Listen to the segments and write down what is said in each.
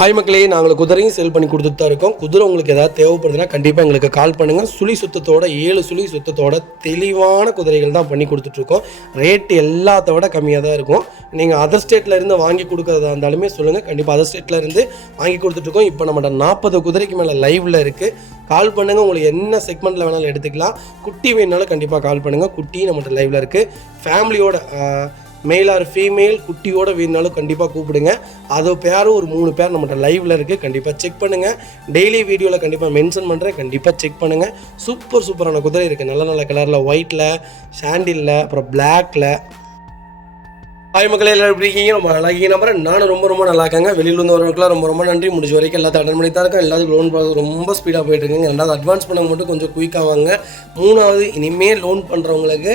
Hi மக்களே, நாங்கள் குதிரையும் சேல் பண்ணி கொடுத்துட்டு தான் இருக்கோம். குதிரை உங்களுக்கு ஏதாவது தேவைப்படுதுன்னா கண்டிப்பாக எங்களுக்கு கால் பண்ணுங்கள். சுழி சுத்தத்தோட 7 சுழி சுத்தத்தோட தெளிவான குதிரைகள் தான் பண்ணி கொடுத்துட்ருக்கோம். ரேட்டு எல்லாத்த விட கம்மியாக தான் இருக்கும். நீங்கள் அதர் ஸ்டேட்டில் இருந்து வாங்கி கொடுக்குறதா இருந்தாலுமே சொல்லுங்கள், கண்டிப்பாக அதர் ஸ்டேட்டில் இருந்து வாங்கி கொடுத்துட்ருக்கோம். இப்போ நம்மகிட்ட 40 குதிரைக்கு மேலே லைவில் இருக்குது. கால் பண்ணுங்கள், உங்களுக்கு என்ன செக்மெண்ட்டில் வேணாலும் எடுத்துக்கலாம். குட்டி வேணுனாலும் கண்டிப்பாக கால் பண்ணுங்கள். குட்டி நம்மகிட்ட லைவில் இருக்குது. ஃபேமிலியோட மேல் ஆர் ஃபீமேல் குட்டியோட வேணுனாலும் கண்டிப்பாக கூப்பிடுங்க. அது பேரும் ஒரு 3 பேர் நம்மகிட்ட லைவில் இருக்குது. கண்டிப்பாக செக் பண்ணுங்கள். டெய்லி வீடியோவில் கண்டிப்பாக மென்ஷன் பண்ணுறேன், கண்டிப்பாக செக் பண்ணுங்கள். சூப்பரான குதிரை இருக்குது. நல்ல கலரில், ஒயிட்டில், சாண்டிலில், அப்புறம் பிளாக்கில். ஹாய் மக்களே, எல்லாரும் எப்படி இருக்கீங்க? ரொம்ப நல்லா இருக்கீங்க நம்புறேன். நானும் ரொம்ப நல்லா இருக்காங்க. வெளியில் வந்து வரவங்களுக்குலாம் ரொம்ப நன்றி. முடிஞ்ச வரைக்கும் எல்லாத்தையும் அட்டன் பண்ணி தான் இருக்கேன். எல்லாத்துக்கும் லோன் ப்ராசஸ் ரொம்ப ஸ்பீடாக போயிட்டு இருக்குங்க. ரெண்டாவது அட்வான்ஸ் பண்ணவங்க மட்டும் கொஞ்சம் குயிக்காக வாங்க. மூணாவது, இனிமேல் லோன் பண்ணுறவங்களுக்கு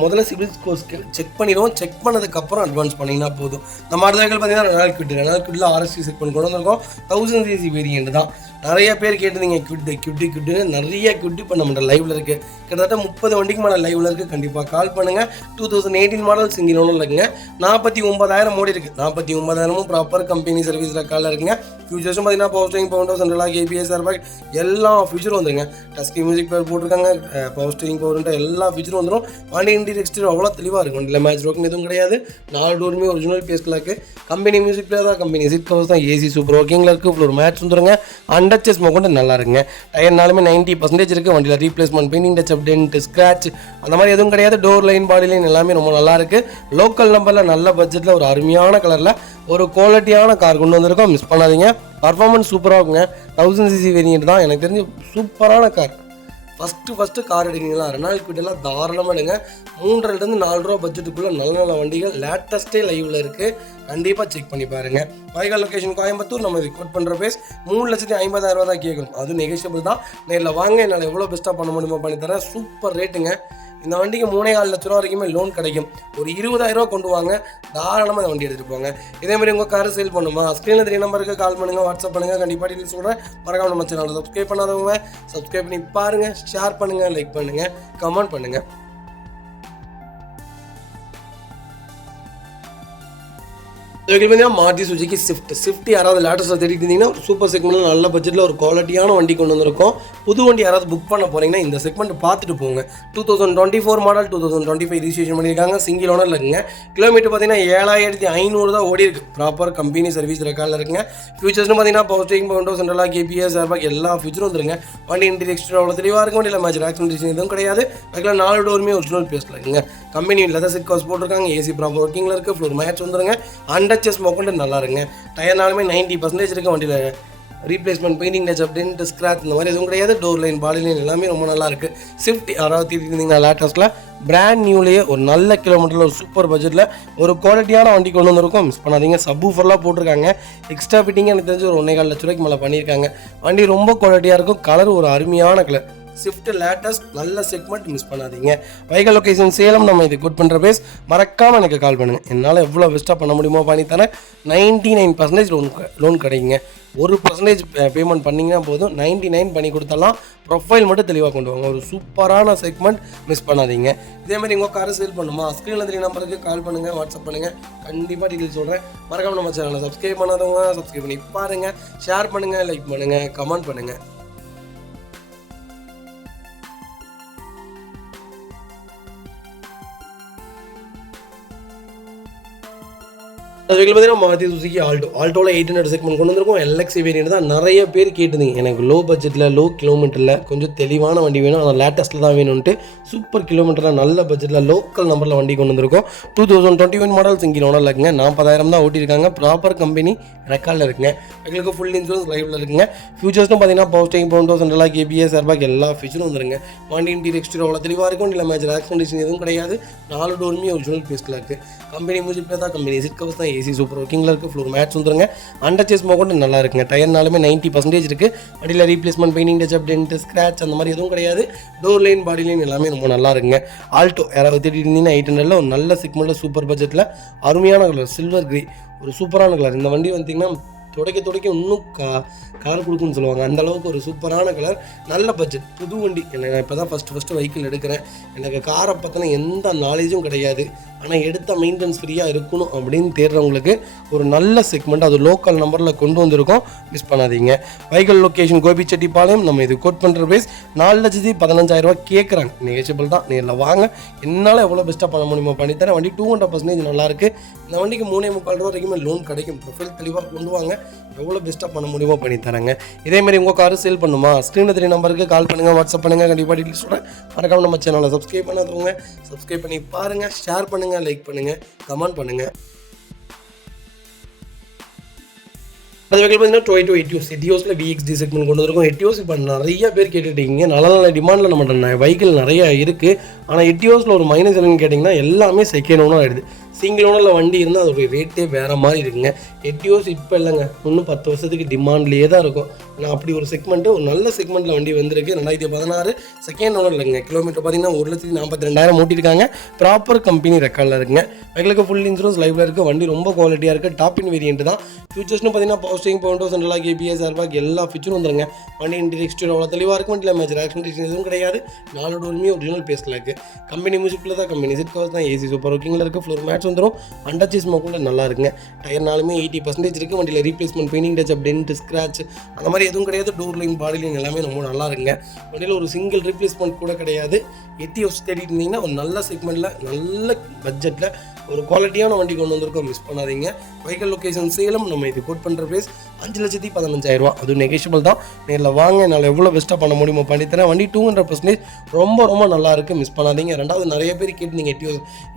முதல்ல சிபில் ஸ்கோர் செக் பண்ணிடுவோம். செக் பண்ணதுக்கப்புறம் அட்வான்ஸ் பண்ணிங்கன்னா போதும். நம்ம அடுத்த பார்த்தீங்கன்னா ரெனால்ட் குவிட்டில் RST செக் பண்ணி கொண்டு வந்திருக்கோம். 1000cc வேரியண்ட் தான். நிறைய பேர் கேட்டிருந்தீங்க குவிட்டுன்னு. நிறைய குவிட்டு இப்போ நம்ம லைவில் இருக்குது. கிட்டத்தட்ட 30 வண்டிக்கு மேலே லைவில் இருக்குது. கண்டிப்பாக கால் பண்ணுங்கள். 2018 மாடல் சிங்கிள் ஓனர் இருக்குங்க. 49,000 ஓடி இருக்குது. 49,000 ப்ராப்பர் கம்பெனி சர்வீஸ் ரெக்கார்டில் இருக்குங்க. ஃபியூச்சர்ஸும் பார்த்தீங்கன்னா power steering, power central lock, ABS, airbag எல்லா ஃபியூச்சரும் வந்துருங்க. டஸ்கி மியூசிக் பிளேயர் போட்டிருக்காங்க. பவர் ஸ்டீரிங், பவர் எல்லா ஃபியூச்சரும் வந்துடும். வண்டி இன்டீரியர் எக்ஸ்டீரியர் அவ்வளோ தெளிவாக இருக்கும். வண்டியில் மேட்ச் ரோக்கும் எதுவும் கிடையாது. 4 டோருமே ஒரிஜினல் பேஸ்கலாக்கு. கம்பெனி மியூசிக் பிளேயர் தான், கம்பெனி சீட் கவர்ஸ் தான், AC சூப்பர் ஒர்க்கிங்கில் இருக்குது. ஃப்ளோர் மேட்ச் வந்துருங்க. அண்டச்சஸ் கொண்டு நல்லா இருக்குங்க. டயர்னாலுமே 90% இருக்குது. வண்டியில் replacement, painting, touch up, dent, scratch அந்த மாதிரி எதுவும் கிடையாது. டோர் லைன், பாடி லைன் எல்லாமே ரொம்ப நல்லா இருக்குது. லோக்கல் நம்பரில் நல்ல பட்ஜெட்டில் ஒரு அருமையான கலரில் ஒரு குவாலிட்டியான கார் கொண்டு வந்திருக்கோம். மிஸ் பண்ணாதீங்க. பர்ஃபார்மன்ஸ் சூப்பராக இருக்குங்க. 1000cc வேரியண்ட் தான். எனக்கு தெரிஞ்சு சூப்பரான கார். ஃபஸ்ட்டு கார் எடுக்கிறீங்களா, ரெனால்ட் குவிட்டெல்லாம் தாராளமாக எடுங்க. 3,000-4 ரூபா பட்ஜெட்டுக்குள்ளே நல்ல வண்டிகள் லேட்டஸ்ட்டே லைவில் இருக்குது. கண்டிப்பாக செக் பண்ணி பாருங்கள். வைகல் லொக்கேஷன் கோயம்புத்தூர். நம்ம ரெக்கார்ட் பண்ணுற பேஸ் 3,50,000 தான் கேட்கணும். அதுவும் நெகோஷியபிள் தான். நேரில் வாங்க, என்னால் எவ்வளோ பெஸ்ட்டாக பண்ண முடியுமோ பண்ணித்தரேன். சூப்பர் ரேட்டுங்க. இந்த வண்டிக்கு 3,4 லட்ச ரூபா வரைக்குமே லோன் கிடைக்கும். ஒரு 20,000 ரூபா கொண்டு வாங்க, தாராளமாக இந்த வண்டி எடுத்துகிட்டு போங்க. இதேமாதிரி உங்கள் கார் சேல் பண்ணுமா, ஸ்க்ரீனில் 3 நம்பருக்கு கால் பண்ணுங்கள், வாட்ஸ்அப் பண்ணுங்கள். கண்டிப்பாக டீட்டெயில்ஸ் சொல்கிறேன். மறக்காம நம்ம சேனலை சப்ஸ்கிரைப் பண்ணாதவங்க சப்ஸ்கிரைப் பண்ணி பாருங்கள். ஷேர் பண்ணுங்கள், லைக் பண்ணுங்கள், கமெண்ட் பண்ணுங்கள். மாருதி சுசுகி ஸ்விஃப்ட் யாராவது லேட்டஸ்ட்டாக தேடிட்டு இருந்தீங்கன்னா ஒரு சூப்பர் செக்மெண்ட்டில் நல்ல பட்ஜெட்டில் ஒரு குவாலிட்டியான வண்டி கொண்டு வந்திருக்கோம். புது வண்டி யாராவது புக் பண்ண போகிறீங்கன்னா இந்த செக்மெண்ட் பார்த்துட்டு போங்க. 2024 மாடல், 2025 ரிஜிஸ்ட்ரேஷன் பண்ணியிருக்காங்க. சிங்கிள் ஓனரில் இருக்குங்க. கிலோமீட்டர் பார்த்தீங்கன்னா 7,500 தான் ஓடி இருக்குது. ப்ராப்பர் கம்பெனி சர்வீஸ் ரெக்கார்டில் இருக்குங்க. ஃபியூச்சர்ஸ்னு பார்த்தீங்கன்னா power steering, power central lock, ABS, airbag எல்லா ஃபியூச்சரும் வந்துருங்க. வண்டி இன்டீரியர் எக்ஸ்ட்ரா அவ்வளோ தெளிவாக இருக்கும். வண்டியில் மேட்ச் ஆக்சிடென்ட் எதுவும் கிடையாது. அதுக்குள்ள 4 டோருமே ஒரிஜினல் பேஸ்ட்டில் இருக்குங்க. கம்பெனி லெதர் சீட் கவர்ஸ் போட்டிருக்காங்க. AC ப்ராப்பர் ஒர்க்கிங்கில் இருக்குது. ஃப்ளோர் மேட்ச் வந்துருங்க. அண்டச்சஸ் கொண்டு நல்லா இருங்க. டயர்னாலுமே 90% இருக்குது. வண்டியில் replacement, painting, touch up, dent, scratch இந்த மாதிரி எதுவும் கிடையாது. டோர் லைன், பாடி லைன் எல்லாமே ரொம்ப நல்லா இருக்குது. ஸ்விஃப்ட் யாராவது தீட்டிருந்தீங்கன்னா லேட்டஸ்ட்டில் பிராண்ட் நியூலேயே ஒரு நல்ல கிலோமீட்டரில் ஒரு சூப்பர் பட்ஜெட்டில் ஒரு குவாலிட்டியான வண்டி கொண்டு வந்திருக்கோம். மிஸ் பண்ணாதீங்க. சப்வூஃபர்லாம் போட்டிருக்காங்க. எக்ஸ்ட்ரா ஃபிட்டிங் எனக்கு தெரிஞ்சு ஒரு 1,4 லட்ச ரூபாய்க்கு மேலே பண்ணியிருக்காங்க. வண்டி ரொம்ப குவாலிட்டியாக இருக்கும். கலர் ஒரு அருமையான கலர். ஸ்விஃப்ட் லேட்டஸ்ட் நல்ல செக்மெண்ட், மிஸ் பண்ணாதீங்க. வைகல் லொக்கேஷன் சேலம். நம்ம இது குட் பண்ணுற பேஸ். மறக்காமல் எனக்கு கால் பண்ணுங்கள். என்னால் எவ்வளோ பெஸ்ட்டாக பண்ண முடியுமோ பண்ணித்தரேன். 99% லோன் கிடைக்குங்க. 1% பேமெண்ட் பண்ணிங்கன்னா போதும். 99 பண்ணி கொடுத்தலாம். ப்ரொஃபைல் மட்டும் தெளிவாக கொண்டு வாங்க. ஒரு சூப்பரான செக்மெண்ட், மிஸ் பண்ணாதீங்க. இதேமாதிரி உங்கள் காரை சேல் பண்ணுமா, ஸ்க்ரீனில் 3 நம்பருக்கு கால் பண்ணுங்கள், வாட்ஸ்அப் பண்ணுங்கள். கண்டிப்பாக டீட்டெயில்ஸ் சொல்கிறேன். மறக்காமல் நம்ம சேனலை சப்ஸ்கிரைப் பண்ணாதவங்க சப்ஸ்கிரைப் பண்ணி பாருங்கள். ஷேர் பண்ணுங்கள், லைக் பண்ணுங்கள், கமெண்ட் பண்ணுங்கள். அதுக்கு பார்த்தீங்கன்னா மாருதி சுசுகி ஆல்டோவில் 800 செக்மெண்ட் கொண்டு வந்திருக்கோம். LXi வேரியண்ட் தான். நிறைய பேர் கேட்டுருந்தீங்க, எனக்கு லோ பட்ஜெட்டில், லோ கிலோமீட்டரில் கொஞ்சம் தெளிவான வண்டி வேணும், ஆனால் லேட்டஸ்ட்டில் தான் வேணும்ன்ட்டு சூப்பர் கிலோமீட்டரில் நல்ல பட்ஜெட்டில் லோக்கல் நம்பரில் வண்டி கொண்டு வந்திருக்கோம். 2021 மாடல் சிங்கிள் ஓனரில் இருக்குங்க. 40,000 தான் ஓட்டியிருக்காங்க. ப்ராப்பர் கம்பெனி ரெக்கார்டில் இருக்குங்க. எங்களுக்கு ஃபுல் இன்சூரன்ஸ் லைவில் இருக்குங்க. ஃபியூச்சர்ஸ்னு பார்த்தீங்கன்னா power steering, power central lock, ABS, airbag எல்லா ஃபியூச்சரும் வந்துருங்க. வண்டி இன்டீரியர் எக்ஸ்டீரியர் அவ்வளோ தெளிவாக இருக்கும். இல்லை மேட்ச் ஆக்சிடென்ட் எதுவும் கிடையாது. 4 டோருமே ஒரிஜினல் பேஸ்ட்டில் இருக்குது. கம்பெனி மியூசிக் பிளேயர் தான், கம்பெனி சீட் கவர்ஸ் தான், AC சூப்பர் ஒர்க்கிங்கில் இருக்குது. ஃப்ளோர் மேட்ச் வந்துருங்க. அண்டர்ச்சேஸ் கொண்டு நல்லா இருக்குங்க. டயர்னாலுமே 90% இருக்குது. வண்டியில் replacement, painting, touch up, dent, scratch அந்த மாதிரி எதுவும் கிடையாது. டோர் லைன், பாடி லைன் எல்லாமே ரொம்ப நல்லா இருக்குங்க. ஆல்டோ யாராவது தேடிட்டு இருந்தீங்கன்னா 800 ஒரு நல்ல செக்மெண்ட்டில் சூப்பர் பட்ஜெட்டில் அருமையான கலர் சில்வர் கிரே ஒரு சூப்பரான கலர். இந்த வண்டி வந்தீங்கன்னா துடைக்க இன்னும் கலர் கொடுக்குன்னு சொல்லுவாங்க. அந்தளவுக்கு ஒரு சூப்பரான கலர், நல்ல பட்ஜெட். புது வண்டி. நான் இப்போ தான் ஃபஸ்ட்டு வெஹிக்கிள் எடுக்கிறேன். எனக்கு காரை பற்றின எந்த நாலேஜும் கிடையாது. ஆனால் எடுத்த மெயின்டெனன்ஸ் ஃப்ரீயாக இருக்கணும் அப்படின்னு தேடுறவங்களுக்கு ஒரு நல்ல செக்மெண்ட், அது லோக்கல் நம்பரில் கொண்டு வந்திருக்கோம். மிஸ் பண்ணாதீங்க. Vehicle location Gobichettipalayam. நம்ம இது கோட் பண்ணுற ப்ரைஸ் 4,15,000 கேட்குறாங்க. நெகோஷியபிள் தான். நேரில் வாங்க, என்னால் எவ்வளோ பெஸ்ட்டாக பண்ண முடியுமோ பண்ணித்தரேன். வண்டி 200% நல்லாயிருக்கு. இந்த வண்டிக்கு 3,3 ரூபா வரைக்குமே லோன் கிடைக்கும். ப்ரொஃபைல் தெளிவாக கொண்டு வாங்க, எவ்வளோ பெஸ்ட்டாக பண்ண முடியுமோ பண்ணித்தரேங்க. இதேமாதிரி உங்கள் காரு சேல் பண்ணுமா, ஸ்க்ரீனில் 3 நம்பருக்கு கால் பண்ணுங்கள், வாட்ஸ்அப் பண்ணுங்கள். கண்டிப்பாக டீட்டெயில்ஸ் சொல்கிறேன். மறக்காம நம்ம சேனலை சப்ஸ்கிரைப் பண்ணாதவங்க சப்ஸ்கிரைப் பண்ணி பாருங்கள், ஷேர் பண்ணுங்கள், லைக் பண்ணுங்கள், கமெண்ட் பண்ணுங்கள். அது வகையில் பார்த்தீங்கன்னா டொயோட்டோ எட்டியோஸ். எட்டியோஸில் VXD செக்மெண்ட் கொண்டு வந்திருக்கோம். எட்டியோஸ் இப்போ நிறைய பேர் கேட்டுட்டீங்க. நல்ல டிமாண்டில் நம்மகிட்ட வெஹிக்கிள் நிறையா இருக்குது. ஆனால் எட்டியோஸில் ஒரு மைனஸ் என்னன்னு கேட்டிங்கன்னா எல்லாமே செகண்ட் ஓனர் ஆகிடுது. சிங்கிள் ஓனரில் வண்டி இருந்தால் அதோடைய ரேட்டே வேறு மாதிரி இருக்குங்க. எட்டியோஸ் இப்போ இல்லைங்க, இன்னும் 10 வருஷத்துக்கு டிமாண்ட்லேயே தான் இருக்கும். ஆனால் அப்படி ஒரு செக்மெண்ட்டு, ஒரு நல்ல செக்மெண்ட்டில் வண்டி வந்திருக்கு. 2016 செகண்ட் ஓனர் இல்லைங்க. கிலோமீட்டர் பார்த்தீங்கன்னா 1,42,000 ஓட்டியிருக்காங்க. ப்ராப்பர் கம்பெனி ரெக்கார்டில் இருக்குங்க. வெஹிக்கிளுக்கு ஃபுல் இன்சூரன்ஸ் லைவில் இருக்குது. வண்டி ரொம்ப குவாலிட்டியாக இருக்குது. டாப் இன் வேரியன்ட் தான். ஃபியூச்சர்ஸ்னு பார்த்தீங்கன்னா power steering, power central ABS, airbag எல்லா ஃபீச்சரும் வந்துருங்க. வண்டி இன்டீரியர் எக்ஸ்டீரியர் அவ்வளோ தெளிவாக இருக்கும். வண்டியில் மேஜர் ஆக்சிடென்ட் எதுவும் கிடையாது. 4 டோருமே ஒரிஜினல் பேஸில் இருக்குது. கம்பெனி மியூசிக்கில் தான், கம்பெனி சீட் கவர்ஸ் தான், ஏசி சூப்பர் ஒர்க்கிங்கில் இருக்குது. ஃப்ளோர் மேட்ச் வந்துடும். அண்டர்ச்சீஸ் கூட நல்லா இருக்குங்க. டயர் 80% இருக்குது. வண்டியில் replacement, painting touch, dent, scratch அந்த மாதிரி எதுவும் கிடையாது. டோர் லைன், பாடி லைன் எல்லாமே ரொம்ப நல்லா இருக்குங்க. வண்டியில் ஒரு சிங்கிள் ரீப்ளேஸ்மெண்ட் கூட கிடையாது. எட்டியோஸ் தேடிட்டு இருந்தீங்கன்னா ஒரு நல்ல செக்மெண்ட்டில், நல்ல பட்ஜெட்டில் ஒரு குவாலிட்டியான வண்டி கொண்டு வந்திருக்கோம். மிஸ் பண்ணாதீங்க. Vehicle location Salem. நம்ம இது கோட் பண்ணுற ப்ரைஸ் 5,15,000. அது நெகோஷியபிள் தான். நேரில் வாங்க, என்னால் எவ்வளோ பெஸ்ட்டாக பண்ண முடியுமோ பண்ணித்தரேன். வண்டி 200% ரொம்ப நல்லா இருக்குது. மிஸ் பண்ணாதீங்க. ரெண்டாவது நிறைய பேர் கேட்டுருந்தீங்க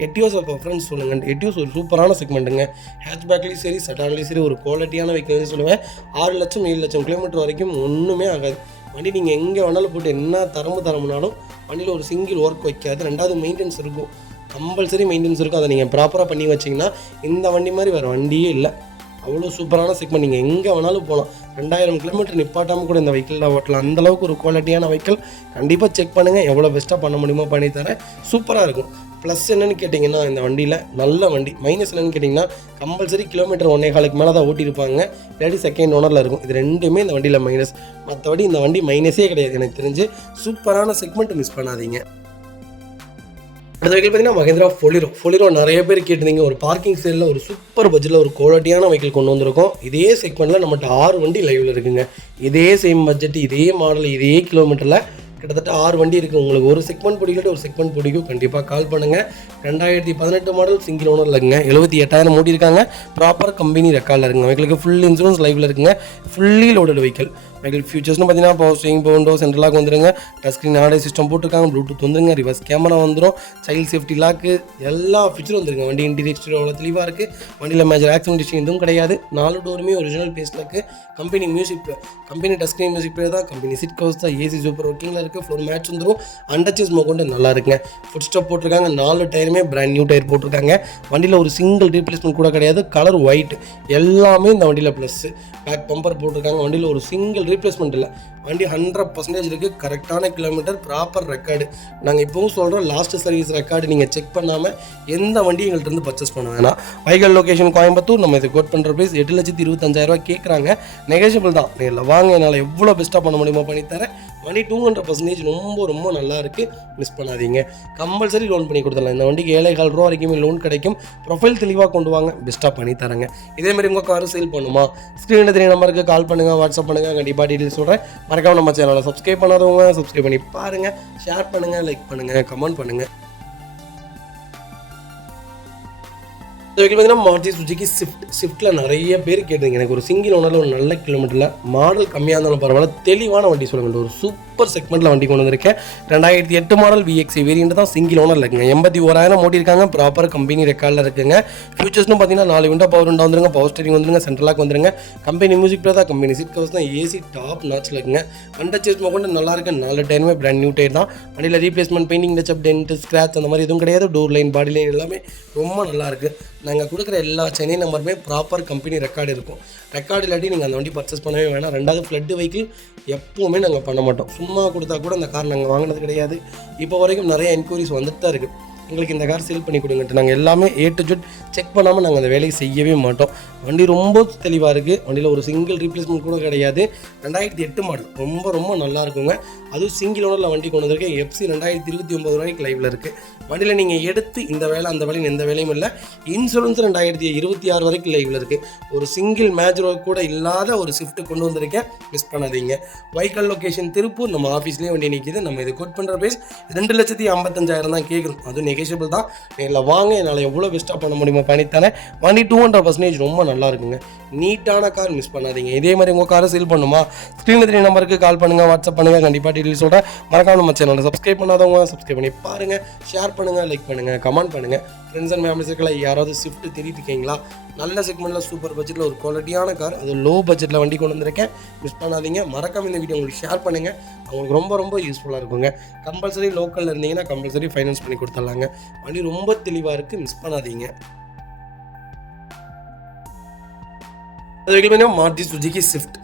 எட்டியோஸ் இப்போ ஃப்ரெண்ட்ஸ் சொல்லுங்கள். எட்டியோஸ் ஒரு சூப்பரான செக்மெண்ட்டுங்க. ஹேட்ச்பேக்லேயும் சரி, செடான்லேயும் சரி, ஒரு குவாலிட்டியான வெஹிக்கிள் சொல்லுவேன். 6 லட்சம் 7 லட்சம் கிலோமீட்டர் வரைக்கும் ஒன்றுமே ஆகாது. வண்டி நீங்கள் எங்கே வேணாலும் போட்டு என்ன தரமுனாலும் வண்டியில் ஒரு சிங்கிள் ஒர்க் வைக்காது. ரெண்டாவது மெயின்டெனன்ஸ் இருக்கும். கம்பல்சரி மெயின்டெனன்ஸ் இருக்கும். அதை நீங்கள் ப்ராப்பராக பண்ணி வச்சிங்கன்னா இந்த வண்டி மாதிரி வேறு வண்டியே இல்லை. அவ்வளோ சூப்பரான செக்மெண்ட். நீங்கள் எங்கே வேணாலும் போகலாம். 2000 கிலோமீட்டர் நிப்பாட்டாமல் கூட இந்த வெஹிக்கிளில் ஓட்டலாம். அந்தளவுக்கு ஒரு குவாலிட்டியான வெஹிக்கிள். கண்டிப்பாக செக் பண்ணுங்கள். எவ்வளோ பெஸ்ட்டாக பண்ண முடியுமோ பண்ணித்தரேன். சூப்பராக இருக்கும். ப்ளஸ் என்னென்னு கேட்டிங்கன்னா இந்த வண்டியில் நல்ல வண்டி. மைனஸ் என்னென்னு கேட்டிங்கன்னா கம்பல்சரி கிலோமீட்டர் 1.25 மேலே தான் ஓட்டியிருப்பாங்க. இல்லாட்டி செகண்ட் ஓனரில் இருக்கும். இது ரெண்டுமே இந்த வண்டியில் மைனஸ். மற்றபடி இந்த வண்டி மைனஸே கிடையாது எனக்கு தெரிஞ்சு. சூப்பரான செக்மெண்ட், மிஸ் பண்ணாதீங்க. அடுத்த வெஹிக்கிள் பார்த்தீங்கன்னா மஹேந்திரா ஃபொலிரோ நிறைய பேர் கேட்டிருந்தீங்க. ஒரு பார்க்கிங் சேலில் ஒரு சூப்பர் பட்ஜெட்டில் ஒரு குவாலிட்டியான வெஹிக்கிள் கொண்டு வந்திருக்கோம். இதே செக்மெண்ட்டில் நம்மகிட்ட 6 வண்டி லைவில் இருக்குங்க. இதே சேம் பட்ஜெட், இதே மாடல், இதே கிலோமீட்டரில் கிட்டத்தட்ட 6 வண்டி இருக்குது. உங்களுக்கு ஒரு செக்மெண்ட் பிடிக்கல, ஒரு செக்மெண்ட் பிடிக்கும், கண்டிப்பாக கால் பண்ணுங்கள். 2018 மாடல் சிங்கிள் ஓனரில் இருக்குங்க. 78,000 ஓட்டியிருக்காங்க. ப்ராப்பர் கம்பெனி ரெக்கார்டில் இருக்குங்க. வெஹிக்கிளுக்கு ஃபுல் இன்சூரன்ஸ் லைவில் இருக்குங்க. Fully loaded vehicle. வெஹிக்கிள் ஃபியூச்சர்ஸ்னு பார்த்தீங்கன்னா power steering, power window, central lock வந்துருங்க. டச் ஸ்க்ரீன் ஆடியோ சிஸ்டம் போட்டிருக்காங்க. ப்ளூடூத் வந்துருங்க. ரிவர்ஸ் கேமரா வந்துடும். சைல்ட் சேஃப்டி லாக்கு எல்லா ஃபீச்சரும் வந்துருங்க. வண்டி இன்டீரியர் எக்ஸ்டீரியர் அவ்வளோ தெளிவாக இருக்குது. வண்டியில் மேஜர் ஆக்சிடென்ட் எதுவும் கிடையாது. 4 டோருமே ஒரிஜினல் பேஸில் இருக்குது. Company music, company touch screen music player தான். கம்பெனி சீட் கவர்ஸ் தான். ஏசி சூப்பர் ஒர்க்கிங்கில் இருக்குது. ஃப்ளோர் மேட்ச் வந்துடும். அண்டர்ச்சீஸ் கொண்டு நல்லா இருக்குங்க. ஃபுட் ஸ்டெப் போட்டிருக்காங்க. 4 டயருமே பிராண்ட் நியூ டயர் போட்டிருக்காங்க. வண்டியில் ஒரு சிங்கிள் ரீப்ளேஸ்மெண்ட் கூட கிடையாது. கலர் ஒயிட் எல்லாமே இந்த வண்டியில் ப்ளஸ். பேக் பம்பர் போட்டிருக்காங்க. வண்டியில் ஒரு சிங்கிள் ரீப்ளேஸ்மெண்ட் இல்லை. வண்டி 100% இருக்குது. கரெக்டான கிலோமீட்டர், ப்ராப்பர் ரெக்கார்டு. நாங்கள் இப்போவும் சொல்கிறோம், லாஸ்ட் சர்வீஸ் ரெக்கார்டு நீங்கள் செக் பண்ணாமல் எந்த வண்டி எங்கள்கிட்ட பர்ச்சேஸ் பண்ண வேணாம். Vehicle location Coimbatore. நம்ம இது கோட் பண்ணுற ப்ரைஸ் 8,25,000 கேட்குறாங்க. நெகோஷியபிள் தான். நேரில் வாங்க, என்னால் எவ்வளோ பெஸ்ட்டாக பண்ண முடியுமோ பண்ணித்தரேன். வண்டி 200% ரொம்ப நல்லா இருக்குது. மிஸ் பண்ணாதீங்க. கம்பல்சரி லோன் பண்ணி கொடுத்துடலாம். இந்த வண்டிக்கு 7,4 ரூபா வரைக்குமே லோன் கிடைக்கும். ப்ரொஃபைல் தெளிவாக கொண்டு வாங்க, பெஸ்ட்டாக பண்ணி தரேங்க. இதேமாதிரி உங்கள் காரு சேல் பண்ணுமா, ஸ்க்ரீனில் 3 நம்பருக்கு கால் பண்ணுங்கள், வாட்ஸ்அப் பண்ணுங்கள். கண்டிப்பாக டீட்டெயில்ஸ் சொல்கிறேன். மறக்காம நம்ம சேனலை சப்ஸ்கிரைப் பண்ணாதவங்க சப்ஸ்கிரைப் பண்ணி பாருங்கள், ஷேர் பண்ணுங்கள், லைக் பண்ணுங்கள், கமெண்ட் பண்ணுங்கள். பார்த்தீங்கன்னா மாருதி சுசுகி ஸ்விஃப்ட்டில் நிறைய பேர் கேட்டுங்க. எனக்கு ஒரு சிங்கிள் ஓனரில் ஒரு நல்ல கிலோமீட்டரில் மாடல் கம்மியாக இருந்தாலும் பரவாயில்ல, தெளிவான வண்டி சொல்லுங்கள். ஒரு சூப்பர் செக்மெண்ட்டில் வண்டி கொண்டு வந்திருக்கேன். 2008 மாடல் VXI வேரியண்ட் தான். சிங்கிள் ஓனர் இருக்குங்க. 81,000 ஓட்டியிருக்காங்க. ப்ராப்பர் கம்பெனி ரெக்கார்டில் இருக்குங்க. ஃபியூச்சர்ஸ்னு பார்த்தீங்கன்னா 4 விண்டோ பவர் விண்டோ வந்துருங்க. பவர் ஸ்டீரிங் வந்துருங்க. சென்ட்ரலாக் வந்துருங்க. கம்பெனி மியூசிக் பிளேயர் தான். கம்பெனி சீட் கவர்ஸ் தான். ஏசி டாப் நாட்சில் இருக்குங்க. அண்டர்ச்சீஸ் கொண்டு நல்லா இருக்கு. 4 டயருமே பிராண்ட் நியூ டயர் தான். வண்டியில் replacement, painting touch up, dent, scratch அந்த மாதிரி எதுவும் கிடையாது. டோர் லைன், பாடி லைன் எல்லாமே ரொம்ப நல்லாயிருக்கு. நாங்கள் கொடுக்குற எல்லா சென்னை நம்பருமே ப்ராப்பர் கம்பெனி ரெக்கார்டு இருக்கும். ரெக்கார்டு இல்லாட்டி நீங்கள் அந்த வண்டி பர்ச்சேஸ் பண்ணவே வேணாம். ரெண்டாவது ஃப்ளட் வெஹிக்கிள் எப்போவுமே நாங்கள் பண்ண மாட்டோம். சும்மா கொடுத்தா கூட அந்த கார் நாங்கள் வாங்கினது கிடையாது. இப்போ வரைக்கும் நிறைய என்கொயரிஸ் வந்துட்டு தான் இருக்குது. எங்களுக்கு இந்த கார் சேல் பண்ணி கொடுங்கன்ட்டு நாங்கள் எல்லாமே A to Z செக் பண்ணாமல் நாங்கள் அந்த வேலையை செய்யவே மாட்டோம். வண்டி ரொம்ப தெளிவாக இருக்குது. வண்டியில் ஒரு சிங்கிள் ரீப்ளேஸ்மெண்ட் கூட கிடையாது. 2008 மாடல், ரொம்ப ரொம்ப நல்லா இருக்குங்க. அதுவும் சிங்கிள் ஓனரில் வண்டி கொண்டு வந்திருக்கேன். FC 2029 வரைக்கும் லைவில் இருக்குது. வண்டியில் நீங்கள் எடுத்து இந்த வேலை அந்த வேலையும் எந்த வேலையும் இல்லை. இன்சூரன்ஸ் 2026 வரைக்கும் லைவில் இருக்குது. ஒரு சிங்கிள் மேஜர் கூட இல்லாத ஒரு ஸ்விஃப்ட் கொண்டு வந்திருக்கேன், மிஸ் பண்ணாதீங்க. வைக்கல் லொக்கேஷன் திருப்பூர், நம்ம ஆஃபீஸ்லேயே வண்டி நிற்கிது. நம்ம இது கோட் பண்ணுற ப்ரைஸ் 2,55,000 தான் கேட்குறோம். அதுவும் நெகோஷியபிள் தான். நேரில் வாங்க, என்னால் எவ்வளோ பெஸ்ட்டாக பண்ண முடியுமோ பண்ணித்தானே. வண்டி 200% ரொம்ப நல்லா இருக்குங்க. நீட்டான கார், மிஸ் பண்ணாதீங்க. இதே மாதிரி உங்கள் காரை சேல் பண்ணுமா, ஸ்க்ரீனில் 3 நம்பருக்கு கால் பண்ணுங்கள், வாட்ஸ்அப் பண்ணுங்கள். கண்டிப்பாக டீட்டெயில் சொல்கிறேன். மறக்காம நம்ம சேனலை சப்ஸ்கிரைப் பண்ணாதவங்க சப்ஸ்கிரைப் பண்ணி பாருங்கள், ஷேர் பண்ணுங்கள், லைக் பண்ணுங்கள், கமெண்ட் பண்ணுங்கள். ஃப்ரெண்ட்ஸ் அண்ட் ஃபேமிலி சர்க்கிளில் யாராவது ஸ்விஃப்ட் தேடிட்டு இருக்கீங்களா? நல்ல செக்மெண்ட்டில் சூப்பர் பட்ஜெட்டில் ஒரு குவாலிட்டியான கார், அது லோ பட்ஜெட்டில் வண்டி கொண்டு வந்திருக்கேன், மிஸ் பண்ணாதீங்க. மறக்காம இந்த வீடியோ உங்களுக்கு ஷேர் பண்ணுங்கள், அவங்களுக்கு ரொம்ப ரொம்ப யூஸ்ஃபுல்லாக இருக்குங்க. கம்பல்சரி லோக்கலில் இருந்தீங்கன்னா கம்பல்சரி ஃபைனான்ஸ் பண்ணி கொடுத்துடலாங்க. வண்டி ரொம்ப தெளிவாக இருக்குது, மிஸ் பண்ணாதீங்க. அது மாருதி சுஜுகி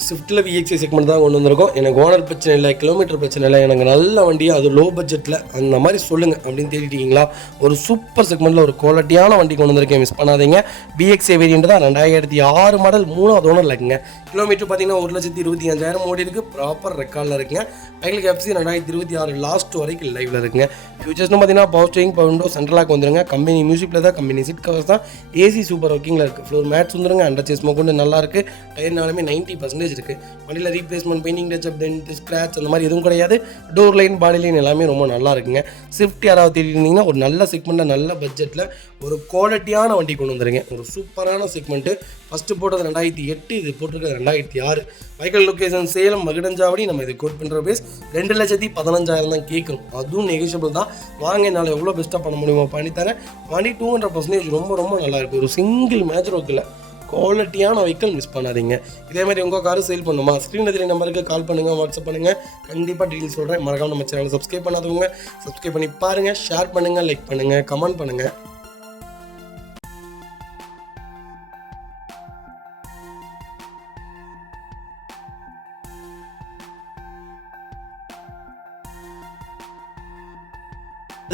ஸ்விஃப்ட்டில் VXI செக்மெண்ட் தான் கொண்டு வந்திருக்கோம். எனக்கு ஓனர் பிரச்சனை இல்லை, கிலோமீட்டர் பிரச்சனை இல்லை, எனக்கு நல்ல வண்டியை அது லோ பட்ஜெட்டில் அந்த மாதிரி சொல்லுங்கள் அப்படின்னு தேடிட்டீங்களா? ஒரு சூப்பர் செக்மெண்ட்டில் ஒரு குவாலிட்டியான வண்டி கொண்டு வந்திருக்கேன், மிஸ் பண்ணாதீங்க. VXI வேரியண்ட் தான், 2006 மாடல், 3வது ஓனர் இருக்குங்க. கிலோமீட்டர் பார்த்தீங்கன்னா 1,25,000 ஓடி இருக்குது, ப்ராப்பர் ரெக்கார்டில் இருக்குங்க. பைக்கில் FC 2026 லாஸ்ட் வரைக்கும் லைவில் இருக்குங்க. ஃபியூச்சர்ஸ்னு பார்த்தீங்கன்னா power steering, power window, central lock வந்துருங்க. கம்பெனி மியூசிக்கில் தான், கம்பெனி சீட் கவர்ஸ் தான், AC சூப்பர் ஒர்க்கிங்கில் இருக்குது. ஃப்ளோர் மேட்ஸ் வந்துருங்க. அண்டர் சேஸ் கொண்டு நல்லா இருக்குது. டயர்னாலுமே 90% இருக்குது. வண்டியில் replacement, painting touch up, dent, scratch அந்த மாதிரி எதுவும் கிடையாது. டோர் லைன், பாடி லைன் எல்லாமே ரொம்ப நல்லா இருக்குங்க. ஸ்விஃப்ட் யாராவது தேடிருந்தீங்கன்னா ஒரு நல்ல செக்மெண்ட்டில் நல்ல பட்ஜெட்டில் ஒரு குவாலிட்டியான வண்டி கொண்டு வந்துருங்க. ஒரு சூப்பரான செக்மெண்ட்டு. ஃபஸ்ட்டு போட்டது 2008, இது போட்டிருக்கிறது 2006. வைக்கல் லொக்கேஷன் சேலம் மகுடஞ்சாவடி. நம்ம இது கோட் பண்ணுற பேஸ் 2,15,000 தான் கேட்குறோம். அதுவும் நெகோஷியபிள் தான். வாங்க, என்னால் எவ்வளோ பெஸ்ட்டாக பண்ண முடியுமோ பண்ணித்தரேன். வண்டி 200% ரொம்ப ரொம்ப நல்லா இருக்குது. ஒரு சிங்கிள் மேஜர் ஒர்க்கில் குவாலிட்டியான வெஹிக்கிள், மிஸ் பண்ணாதீங்க. இதே மாதிரி உங்கள் காரு சேல் பண்ணுமா, ஸ்க்ரீனில் 3 நம்பருக்கு கால் பண்ணுங்கள், வாட்ஸ்அப் பண்ணுங்கள். கண்டிப்பாக டீட்டெயில் சொல்கிறேன். மறக்காம நம்ம சேனலை சப்ஸ்கிரைப் பண்ணாதவங்க சப்ஸ்கிரைப் பண்ணி பாருங்கள், ஷேர் பண்ணுங்கள், லைக் பண்ணுங்கள், கமெண்ட் பண்ணுங்கள்.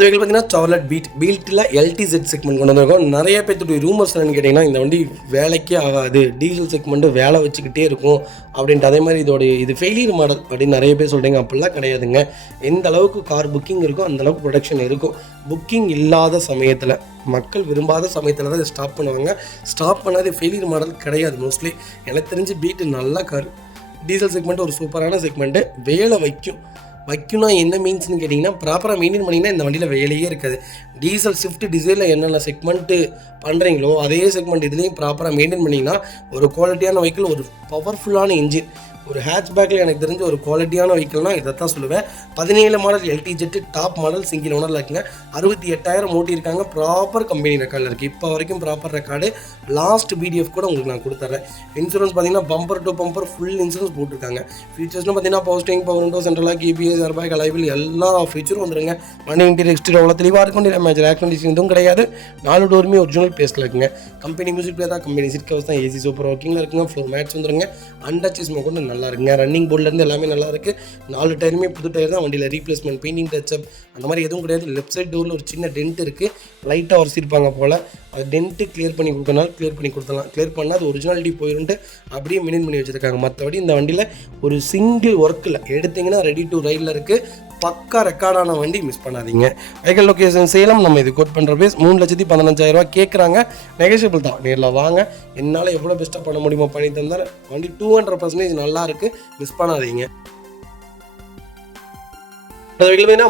இது பார்த்தீங்கன்னா சார்லட் பீட்டில் LTZ செக்மெண்ட் கொண்டு வந்திருக்கோம். நிறைய பேர்த்துடைய ரூமர்ஸ் என்னன்னு கேட்டிங்கன்னா, இந்த வண்டி வேலைக்கே ஆகாது, டீசல் செக்மெண்ட்டு வேலை வச்சுக்கிட்டே இருக்கும் அப்படின்ட்டு. அதே மாதிரி இது ஃபெயிலியர் மாடல் அப்படின்னு நிறைய பேர் சொல்கிறீங்க. அப்படிலாம் கிடையாதுங்க. எந்த அளவுக்கு கார் புக்கிங் இருக்கோ அந்த அளவுக்கு ப்ரொடக்ஷன் இருக்கும். புக்கிங் இல்லாத சமயத்தில், மக்கள் விரும்பாத சமயத்தில் தான் இதை ஸ்டாப் பண்ணுவாங்க. ஸ்டாப் பண்ணாது ஃபெயிலியர் மாடல் கிடையாது. மோஸ்ட்லி எனக்கு தெரிஞ்சு பீட்டு நல்ல கார், டீசல் செக்மெண்ட் ஒரு சூப்பரான செக்மெண்ட்டு. வேலை வைக்கணும்னா என்ன மீன்ஸ்னு கேட்டிங்கன்னா, ப்ராப்பராக மெயின்டைன் பண்ணிங்கன்னா இந்த வண்டியில் வேலையே இருக்காது. டீசல் ஸ்விஃப்ட் டிசைரில் என்னென்ன செக்மெண்ட்டு பண்ணுறீங்களோ அதே செக்மெண்ட் இதுலேயும் ப்ராப்பராக மெயின்டைன் பண்ணிங்கன்னா ஒரு குவாலிட்டியான வெஹிக்கிள், ஒரு பவர்ஃபுல்லான இன்ஜின், ஒரு ஹேட்ச்பேக்கில் எனக்கு தெரிஞ்ச ஒரு குவாலிட்டியான வெஹிக்கிள்னால் இதை தான் சொல்லுவேன். 17 model LTZ top model single ஓனரில் இருக்குங்க. 68,000 ஓட்டியிருக்காங்க. ப்ராப்பர் கம்பெனி ரெக்கார்டில் இருக்குது. இப்போ வரைக்கும் ப்ராப்பர் ரெக்கார்டு. லாஸ்ட் PDF கூட உங்களுக்கு நான் கொடுத்துட்றேன். இன்சூரன்ஸ் பார்த்தீங்கன்னா bumper to bumper full insurance போட்டிருக்காங்க. ஃபீச்சர்ஸ்னு பார்த்தீங்கன்னா power steering, power window, central lock, EBS, airbag, alloy wheel எல்லா ஃபீச்சரும் வந்துருங்க. வண்டி இன்டீரியர் எக்ஸ்டீரியர் அவ்வளோ தெளிவாக இருக்கும். மேஜர் ஏர் கண்டிஷன் எதுவும் கிடையாது. 4 டோருமே ஒரிஜினல் பேஸ்ட்டில் இருக்குங்க. கம்பெனி மியூசிக் பிளே தான், கம்பெனி சீட் கவர்ஸ் தான், AC சூப்பர் ஒர்க்கிங்கில் இருக்குங்க. ஃப்ளோர் மேட்ஸ் வந்துருங்க. அண்டர் சேஸ் கொண்டு நல்லா இருக்குங்க. ரன்னிங் போர்ட்லேருந்து எல்லாமே நல்லா இருக்குது. 4 டயருமே புது டயர் தான். வண்டியில் ரீப்ளேஸ்மெண்ட், பெயிண்டிங் டச்சப் அந்த மாதிரி எதுவும் கிடையாது. லெஃப்ட் சைட் டோரில் ஒரு சின்ன டென்ட் இருக்குது, லைட்டாக உரசிருப்பாங்க போல். அது டென்ட்டு கிளியர் பண்ணி கொடுக்கறனால கிளியர் பண்ணி கொடுத்துடலாம். கிளியர் பண்ணால் அது ஒரிஜினாலிட்டி போயிருந்து அப்படியே மெயின்டைன் பண்ணி வச்சுருக்காங்க. மற்றபடி இந்த வண்டியில் ஒரு சிங்கிள் ஒர்க்கில் எடுத்திங்கன்னா ரெடி டு ரைடில் இருக்குது. பக்கா ரெக்கார்டான வண்டி, மிஸ் பண்ணாதீங்க. வைக்கல் லொக்கேஷன் சேலம். நம்ம இது கோட் பண்ணுற பேஸ் 3,15,000 கேட்குறாங்க. நெகோஷியபிள் தான். நேரில் வாங்க, என்னால் எவ்வளோ பெஸ்ட்டாக பண்ண முடியுமோ பண்ணி தந்தார். வண்டி 200% நல்லா இருக்குது, மிஸ் பண்ணாதீங்க.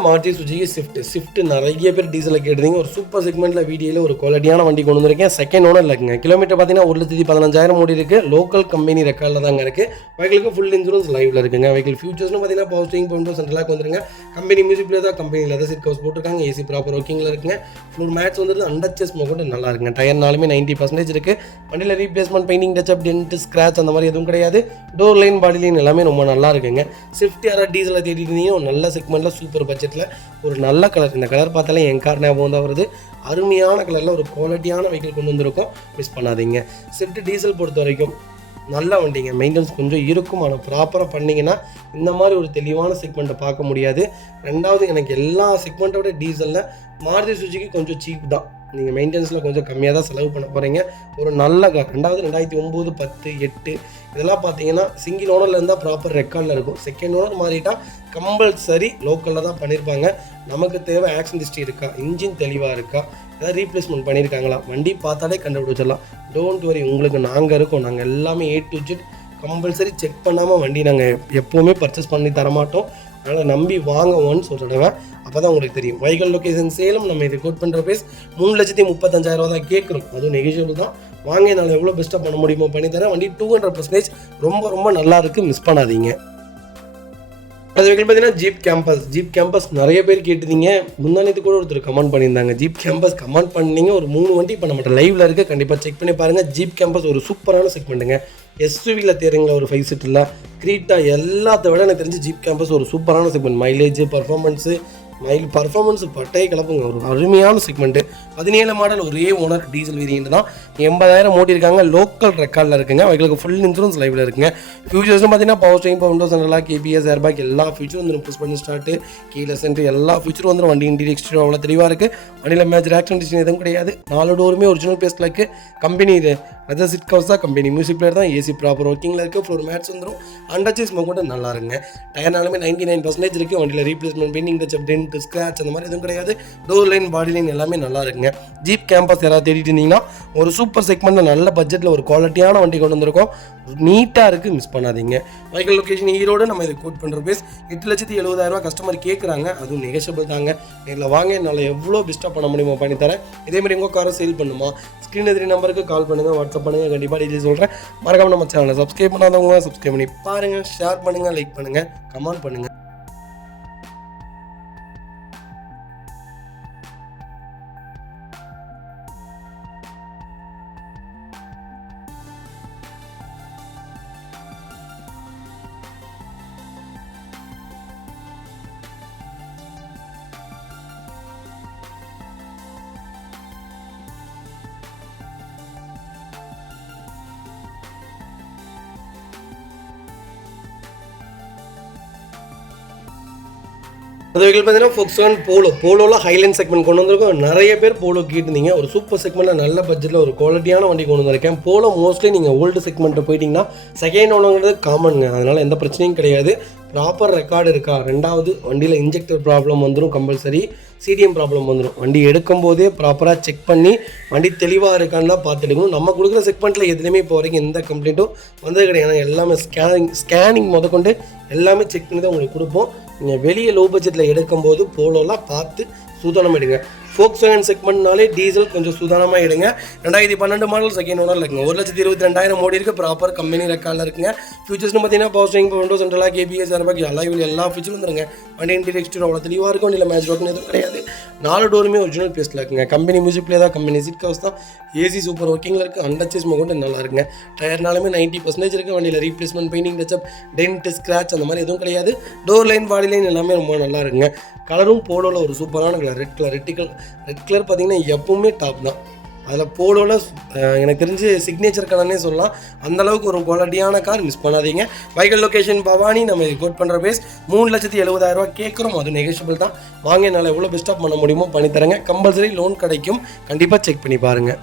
மாருதி சுஜுகி ஸ்விஃப்ட் நிறைய பேர் டீசலில் கேட்டிருந்தீங்க. ஒரு சூப்பர் செக்மெண்ட்டில் வீடியோவில் ஒரு குவாலிட்டியான வண்டி கொண்டு வந்திருக்கேன். செகண்ட் ஓனரில் இருக்குங்க. கிலோமீட்டர் பார்த்தீங்கன்னா 1,15,000 ஓடி இருக்குது. லோக்கல் கம்பெனி ரெக்கார்டில் தாங்க இருக்குது. வெஹிக்கிளுக்கு ஃபுல் இன்சூரன்ஸ் லைவில் இருக்குங்க. வெஹிக்கிள் ஃபியூச்சர்ஸ்னு பார்த்தீங்கன்னா power steering, power window, central lock வந்துருங்க. கம்பெனி மியூசிக் பிளே தான், கம்பெனி லெதர் சீட் கவர்ஸ் போட்டிருக்காங்க. AC ப்ராப்பர் ஒர்க்கிங்கில் இருக்குங்க. ஃப்ளோர் மேட்ஸ் வந்துட்டு அண்டர் சேஸ் கொண்டு நல்லா இருக்குங்க. டயர்னாலுமே 90% இருக்குது. வண்டியில் replacement, painting touch up, dent, scratch அந்த மாதிரி எதுவும் கிடையாது. டோர் லைன், பாடி லைன் எல்லாமே ரொம்ப நல்லா இருக்குங்க. ஸ்விஃப்ட் யாராவது டீசலில் தேடிட்டு இருந்தீங்க, ஒரு நல்ல செக்மெண்ட்டில் சூப்பர் பட்ஜெட்டில் ஒரு நல்ல கலர். இந்த கலர் பார்த்தாலே என் கார் ஞாபகம் தான் வருது. அருமையான கலரில் ஒரு குவாலிட்டியான வெஹிக்கிள் கொண்டு வந்திருக்கோம், மிஸ் பண்ணாதீங்க. ஸ்விஃப்ட் டீசல் பொறுத்த வரைக்கும் நல்ல வண்டிங்க. மெயின்டெனன்ஸ் கொஞ்சம் இருக்கும், ஆனால் ப்ராப்பராக பண்ணிங்கன்னா இந்த மாதிரி ஒரு தெளிவான செக்மெண்ட்டை பார்க்க முடியாது. ரெண்டாவது, எனக்கு எல்லா செக்மெண்ட்டோட டீசலில் மாருதி சுஜுகி கொஞ்சம் சீப் தான். நீங்கள் மெயின்டெனன்ஸில் கொஞ்சம் கம்மியாக தான் செலவு பண்ண போகிறீங்க. ஒரு நல்ல கார். ரெண்டாவது 2009, 10, 8 இதெல்லாம் பார்த்தீங்கன்னா சிங்கிள் ஓனரில் இருந்தால் ப்ராப்பர் ரெக்கார்டில் இருக்கும். செகண்ட் ஓனர் மாறிட்டால் கம்பல்சரி லோக்கலில் தான் பண்ணியிருப்பாங்க. நமக்கு தேவை ஆக்சிடென்ட் ஹிஸ்ட்ரி இருக்கா, இன்ஜின் தெளிவாக இருக்கா, ஏதாவது ரீப்ளேஸ்மெண்ட் பண்ணியிருக்காங்களா, வண்டி பார்த்தாலே கண்டுபிடிச்சிடலாம். டோன்ட் வரி, உங்களுக்கு நாங்கள் இருக்கோம். நாங்கள் எல்லாமே A to Z compulsory check பண்ணாமல் வண்டி நாங்கள் எப்போவுமே பர்ச்சேஸ் பண்ணி தரமாட்டோம். அதனால் நம்பி வாங்க ஒன்ஸ் ஒரு தடவை, அப்போ தான் உங்களுக்கு தெரியும். வைகல் லொக்கேஷன் சேலம். நம்ம இது கோட் பண்ணுற ப்ரைஸ் 3,35,000 தான் கேட்குறோம். அதுவும் நெகிஷியபிள் தான். வாங்க, என்னால் எவ்வளோ பெஸ்ட்டாக பண்ண முடியுமோ பண்ணித்தரேன். வண்டி 200% ரொம்ப ரொம்ப நல்லா இருக்குது, மிஸ் பண்ணாதீங்க. அது வைக்கல் பார்த்தீங்கன்னா ஜீப் கேம்பஸ் நிறைய பேர் கேட்டுதீங்க. முந்தானத்து கூட ஒருத்தர் கமெண்ட் பண்ணியிருந்தாங்க. ஜீப் கேம்பஸ் கமெண்ட் பண்ணீங்க. ஒரு 3 வண்டி இப்போ நம்மகிட்ட லைவில் இருக்குது, கண்டிப்பாக செக் பண்ணி பாருங்கள். ஜீப் கேம்பஸ் ஒரு சூப்பரான செக்மெண்ட்டுங்க. எஸ்யூவியில் தேருங்களா, ஒரு 5 சீட்டில் கிரீட்டா எல்லாத்த விட எனக்கு தெரிஞ்சு ஜீப் கேம்பஸ் ஒரு சூப்பரான செக்மெண்ட். மைலேஜ், பர்ஃபார்மன்ஸு பட்டையை கிளப்புங்க. ஒரு அருமையான செக்மெண்ட்டு. 17 மாடல், ஒரே ஓனர், டீசல் வேரியன்ட் தான். 80,000 ஓட்டியிருக்காங்க. லோக்கல் ரெக்கார்டில் இருக்குங்க. அவங்களுக்கு ஃபுல் இன்சூரன்ஸ் லைவில் இருக்குங்க. ஃபியூச்சர்ஸ்னு பார்த்தீங்கன்னா power steering, Windows central lock, KBS, airbag எல்லா ஃபியூச்சரும் வந்துடும். புஷ் பண்ணி ஸ்டார்ட்டு, கீழே சென்ட்ரு எல்லா ஃபியூச்சரும் வந்துடும். வண்டி இன்டீரியர் எக்ஸ்டீரியர் அவ்வளோ தெளிவாக இருக்குது. வண்டியில் மேஜர் ஆக்சிடென்ட் எதுவும் கிடையாது. 4 டோருமே ஒரிஜினல் பேஸ்டில் இருக்குது. கம்பெனி இது அதர் சிட் கவர்ஸ் தான், கம்பெனி மியூசிக் பிளேயர் தான், ஏசி ப்ராப்பர் ஒர்க்கிங்கில் இருக்குது. ஃப்ளோர் மேட்ஸ் வந்துடும். அண்டர்ச்சேஸ் கூட நல்லா இருக்குங்க. டயர்னாலுமே 99% இருக்குது. வண்டியில் replacement, painting touch up, dent, scratch அந்த மாதிரி எதுவும் கிடையாது. டோர் லைன், பாடி லைன் எல்லாமே நல்லா இருக்குங்க. ஜீப் கேம்பஸ் யாராவது தேடிட்டு இருந்தீங்கன்னா ஒரு சூப்பர் செக்மெண்ட்டில் நல்ல பட்ஜெட்டில் ஒரு குவாலிட்டியான வண்டி கொண்டு வந்திருக்கோம். நீட்டாக இருக்குது, மிஸ் பண்ணாதீங்க. வைக்கல் லொக்கேஷன் ஈரோடு. நம்ம இதை கோட் பண்ணுற பேஸ் 8,70,000 கஸ்டமர் கேட்குறாங்க. அதுவும் நெகஷியபிள் தாங்க. நேரில் வாங்க, என்னால் எவ்வளோ பெஸ்ட்டாக பண்ண முடியுமோ பண்ணித்தரேன். இதேமாதிரி உங்கள் காரை சேல் பண்ணுமா, ஸ்க்ரீன் எதிரி நம்பருக்கு கால் பண்ணுங்கள், வாட்ஸ்அப் பண்ணுங்கள். கண்டிப்பாக டீட்டெயில் சொல்கிறேன். மறக்காம நம்ம சேனலை சப்ஸ்கிரைப் பண்ணாதவங்க சப்ஸ்கிரைப் பண்ணி பாருங்கள், ஷேர் பண்ணுங்கள், லைக் பண்ணுங்கள், கமெண்ட் பண்ணுங்கள். அது வைக்கல் பார்த்தீங்கன்னா Volkswagen போலோவில் ஹைலைன் செக்மெண்ட் கொண்டு வந்திருக்கோம். நிறைய பேர் போலோ கேட்டுருந்தீங்க. ஒரு சூப்பர் செக்மெண்ட்டில் நல்ல பட்ஜெட்டில் ஒரு குவாலிட்டியான வண்டி கொண்டு வந்திருக்கேன். போலோ மோஸ்ட்லி நீங்கள் ஓல்டு செக்மெண்ட்டை போயிட்டீங்கன்னா செகண்ட் ஓனங்கிறது காமனுங்க. அதனால் எந்த பிரச்சனையும் கிடையாது. ப்ராப்பர் ரெக்கார்டு இருக்கா. ரெண்டாவது, வண்டியில் இன்ஜெக்டர் ப்ராப்ளம் வந்துடும், கம்பல்சரி CDM ப்ராப்ளம் வந்துடும். வண்டி எடுக்கும் போதே ப்ராப்பராக செக் பண்ணி வண்டி தெளிவாக இருக்கான்னு தான் பார்த்துடுக்கணும். நம்ம கொடுக்குற செக்மெண்ட்டில் எதுலேயுமே இப்போ வரைக்கும் எந்த கம்ப்ளைண்ட்டும் வந்தது கிடையாது. எல்லாமே ஸ்கேனிங் முதற்கொண்டு எல்லாமே செக் பண்ணி தான் உங்களுக்கு கொடுப்போம். நீங்கள் வெளியே லோ பட்ஜெட்டில் எடுக்கும்போது போலோலாம் பார்த்து சூதானம் எடுங்க. Volkswagen செக்மெண்ட்னாலே டீசல் கொஞ்சம் சூதானமாக எடுங்க. 2012 மாடல் செகண்ட் ஓனர் இருக்குங்க. 1,22,000 ஓடி இருக்குது. ப்ராப்பர் கம்பெனி ரெக்கார்டில் இருக்குங்க. ஃபியூச்சர்ஸ்னு பார்த்தீங்கன்னா power steering, Windows central lock, KBS, airbag எல்லா ஃபியூச்சரும் வந்துருங்க. வண்டி இன்டீரியர் எக்ஸ்டீரியர் அவ்வளோ தெளிவாக இருக்கும். இல்லை மேட்ச் ஒர்க்னு எதுவும் கிடையாது. 4 டோருமே ஒரிஜினல் பேஸ்ட்டில் இருக்குங்க. கம்பெனி மியூசிக் பிளே தான், கம்பெனி சீட் கவர்ஸ் தான், ஏசி சூப்பர் ஒர்க்கிங்கில் இருக்குது. அண்டர்ச்சேஸ் கொண்டு நல்லா இருக்குங்க. டயர்னாலுமே 90% இருக்குது. வண்டியில் replacement, painting touch up, dent, scratch அந்த மாதிரி எதுவும் கிடையாது. டோர் லைன், பாடி லைன் எல்லாமே ரொம்ப நல்லா இருக்குங்க. கலரும் போலோவில் ஒரு சூப்பரான கலர், ரெட் கலர் பார்த்தீங்கன்னா எப்பவுமே டாப் தான். அதில் போலோவில் எனக்கு தெரிஞ்சு சிக்னேச்சர் கலர்னே சொல்லலாம். அந்தளவுக்கு ஒரு குவாலிட்டியான கார், மிஸ் பண்ணாதீங்க. வைக்கல் லொக்கேஷன் பவானி. நம்ம கோட் பண்ணுற பேஸ் 3,70,000 கேட்குறோம். அது நெகஷியபிள் தான். வாங்க, என்னால் எவ்வளோ பெஸ்ட்டாக பண்ண முடியுமோ பண்ணித்தரேங்க. கம்பல்சரி லோன் கிடைக்கும், கண்டிப்பாக செக் பண்ணி பாருங்கள்.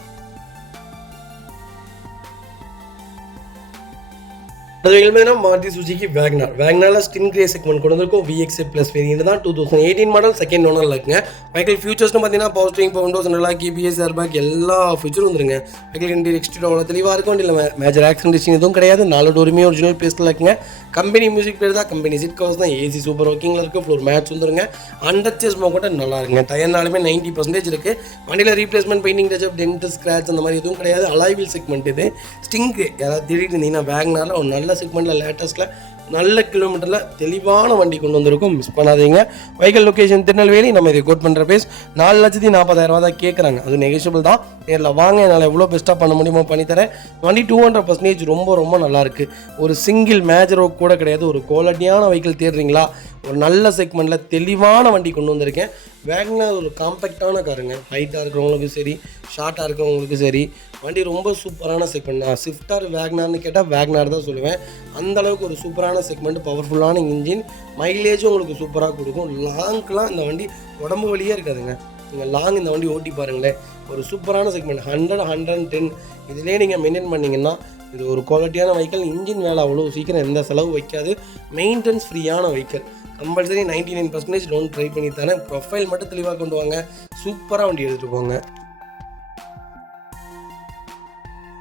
அது பார்த்தீங்கன்னா மாருதி சுஜுகி வேக்னாரில் ஸ்கின் கிரே செக்மெண்ட் கொண்டு வந்திருக்கும். VXA ப்ளஸ் வேரியன்ட் தான். 2018 மாடல் செகண்ட் ஓனரில் இருக்குங்க. வைக்கல் ஃபியூச்சர்ஸ்னு பார்த்தீங்கன்னா power steering, Windows central lock, KBS, airbag எல்லா ஃபியூச்சரும் வந்துருங்க. வைக்கல் இன்டீரியர் எக்ஸ்டீரியர் அவ்வளோ தெளிவாக இருக்கும். இல்லை மேஜர் ஆக்சிடென்ட் எதுவும் கிடையாது. 4 டோருமே ஒரிஜினல் பேஸ்ட்டில் இருக்குங்க. கம்பெனி மியூசிக் பிளேயர் தான், கம்பெனி சீட் கவர்ஸ் தான், ஏசி சூப்பர் ஒர்க்கிங்கில் இருக்குது. ஃப்ளோர் மேட்ச் வந்துருங்க. அண்டர்ச்சேஸ் கூட நல்லா இருக்குங்க. டயர்னாலுமே 90% இருக்குது. வண்டியில் replacement, painting touch up, dent, scratch அந்த மாதிரி எதுவும் கிடையாது. அலாய்வில் செக்மெண்ட் இது. ஸ்டிங் கிரே யாராவது திடீர்னு இருந்தீங்கன்னா வேக்னாரில் ஒரு நல்ல செக்மெண்ட்டில் லேட்டஸ்ட்டில் நல்ல கிலோமீட்டரில் தெளிவான வண்டி கொண்டு வந்திருக்கும், மிஸ் பண்ணாதீங்க. வைக்கல் லொக்கேஷன் திருநெல்வேலி. நம்ம இதை கோட் பண்ணுற பேஸ் 4,40,000 தான் கேட்குறாங்க. அது நெகஷியபிள் தான். நேரில் வாங்க, என்னால் எவ்வளோ பெஸ்ட்டாக பண்ண முடியுமோ பண்ணித்தரேன். வண்டி 200% ரொம்ப ரொம்ப நல்லாயிருக்கு. ஒரு சிங்கிள் மேஜரோ கூட கிடையாது. ஒரு குவாலிட்டியான வெஹிக்கிள் தேடுறீங்களா, ஒரு நல்ல செக்மெண்ட்டில் தெளிவான வண்டி கொண்டு வந்திருக்கேன். வேகனார் ஒரு காம்பேக்டான காருங்க. ஹைட்டாக இருக்கிறவங்களுக்கும் சரி, ஷார்ட்டாக இருக்கிறவங்களுக்கும் சரி, வண்டி ரொம்ப சூப்பரான செக்மெண்ட். நான் ஸ்விஃப்டார் வேகனார்னு கேட்டால் வேகனார் தான் சொல்லுவேன். அந்தளவுக்கு ஒரு சூப்பரான செக்மெண்ட், பவர்ஃபுல்லான இன்ஜின், மைலேஜும் உங்களுக்கு சூப்பராக கொடுக்கும். லாங்க்கெலாம் இந்த வண்டி உடம்பு வழியே இருக்காதுங்க. நீங்கள் லாங் இந்த வண்டி ஓட்டி பாருங்களேன். ஒரு சூப்பரான செக்மெண்ட் 100, 110 இதிலே நீங்கள் மெயின்டைன் பண்ணிங்கன்னா இது ஒரு குவாலிட்டியான வெஹிக்கிள். இன்ஜின் வேலை அவ்வளோ சீக்கிரம் எந்த செலவு வைக்காது. மெயின்டெனன்ஸ் ஃப்ரீயான வெஹிக்கிள். கம்பல்சரி 99% லோன் ட்ரை பண்ணி தரேன். ப்ரொஃபைல் மட்டும் தெளிவாக கொண்டு வாங்க. சூப்பராக வண்டி எடுத்துகிட்டு போங்க.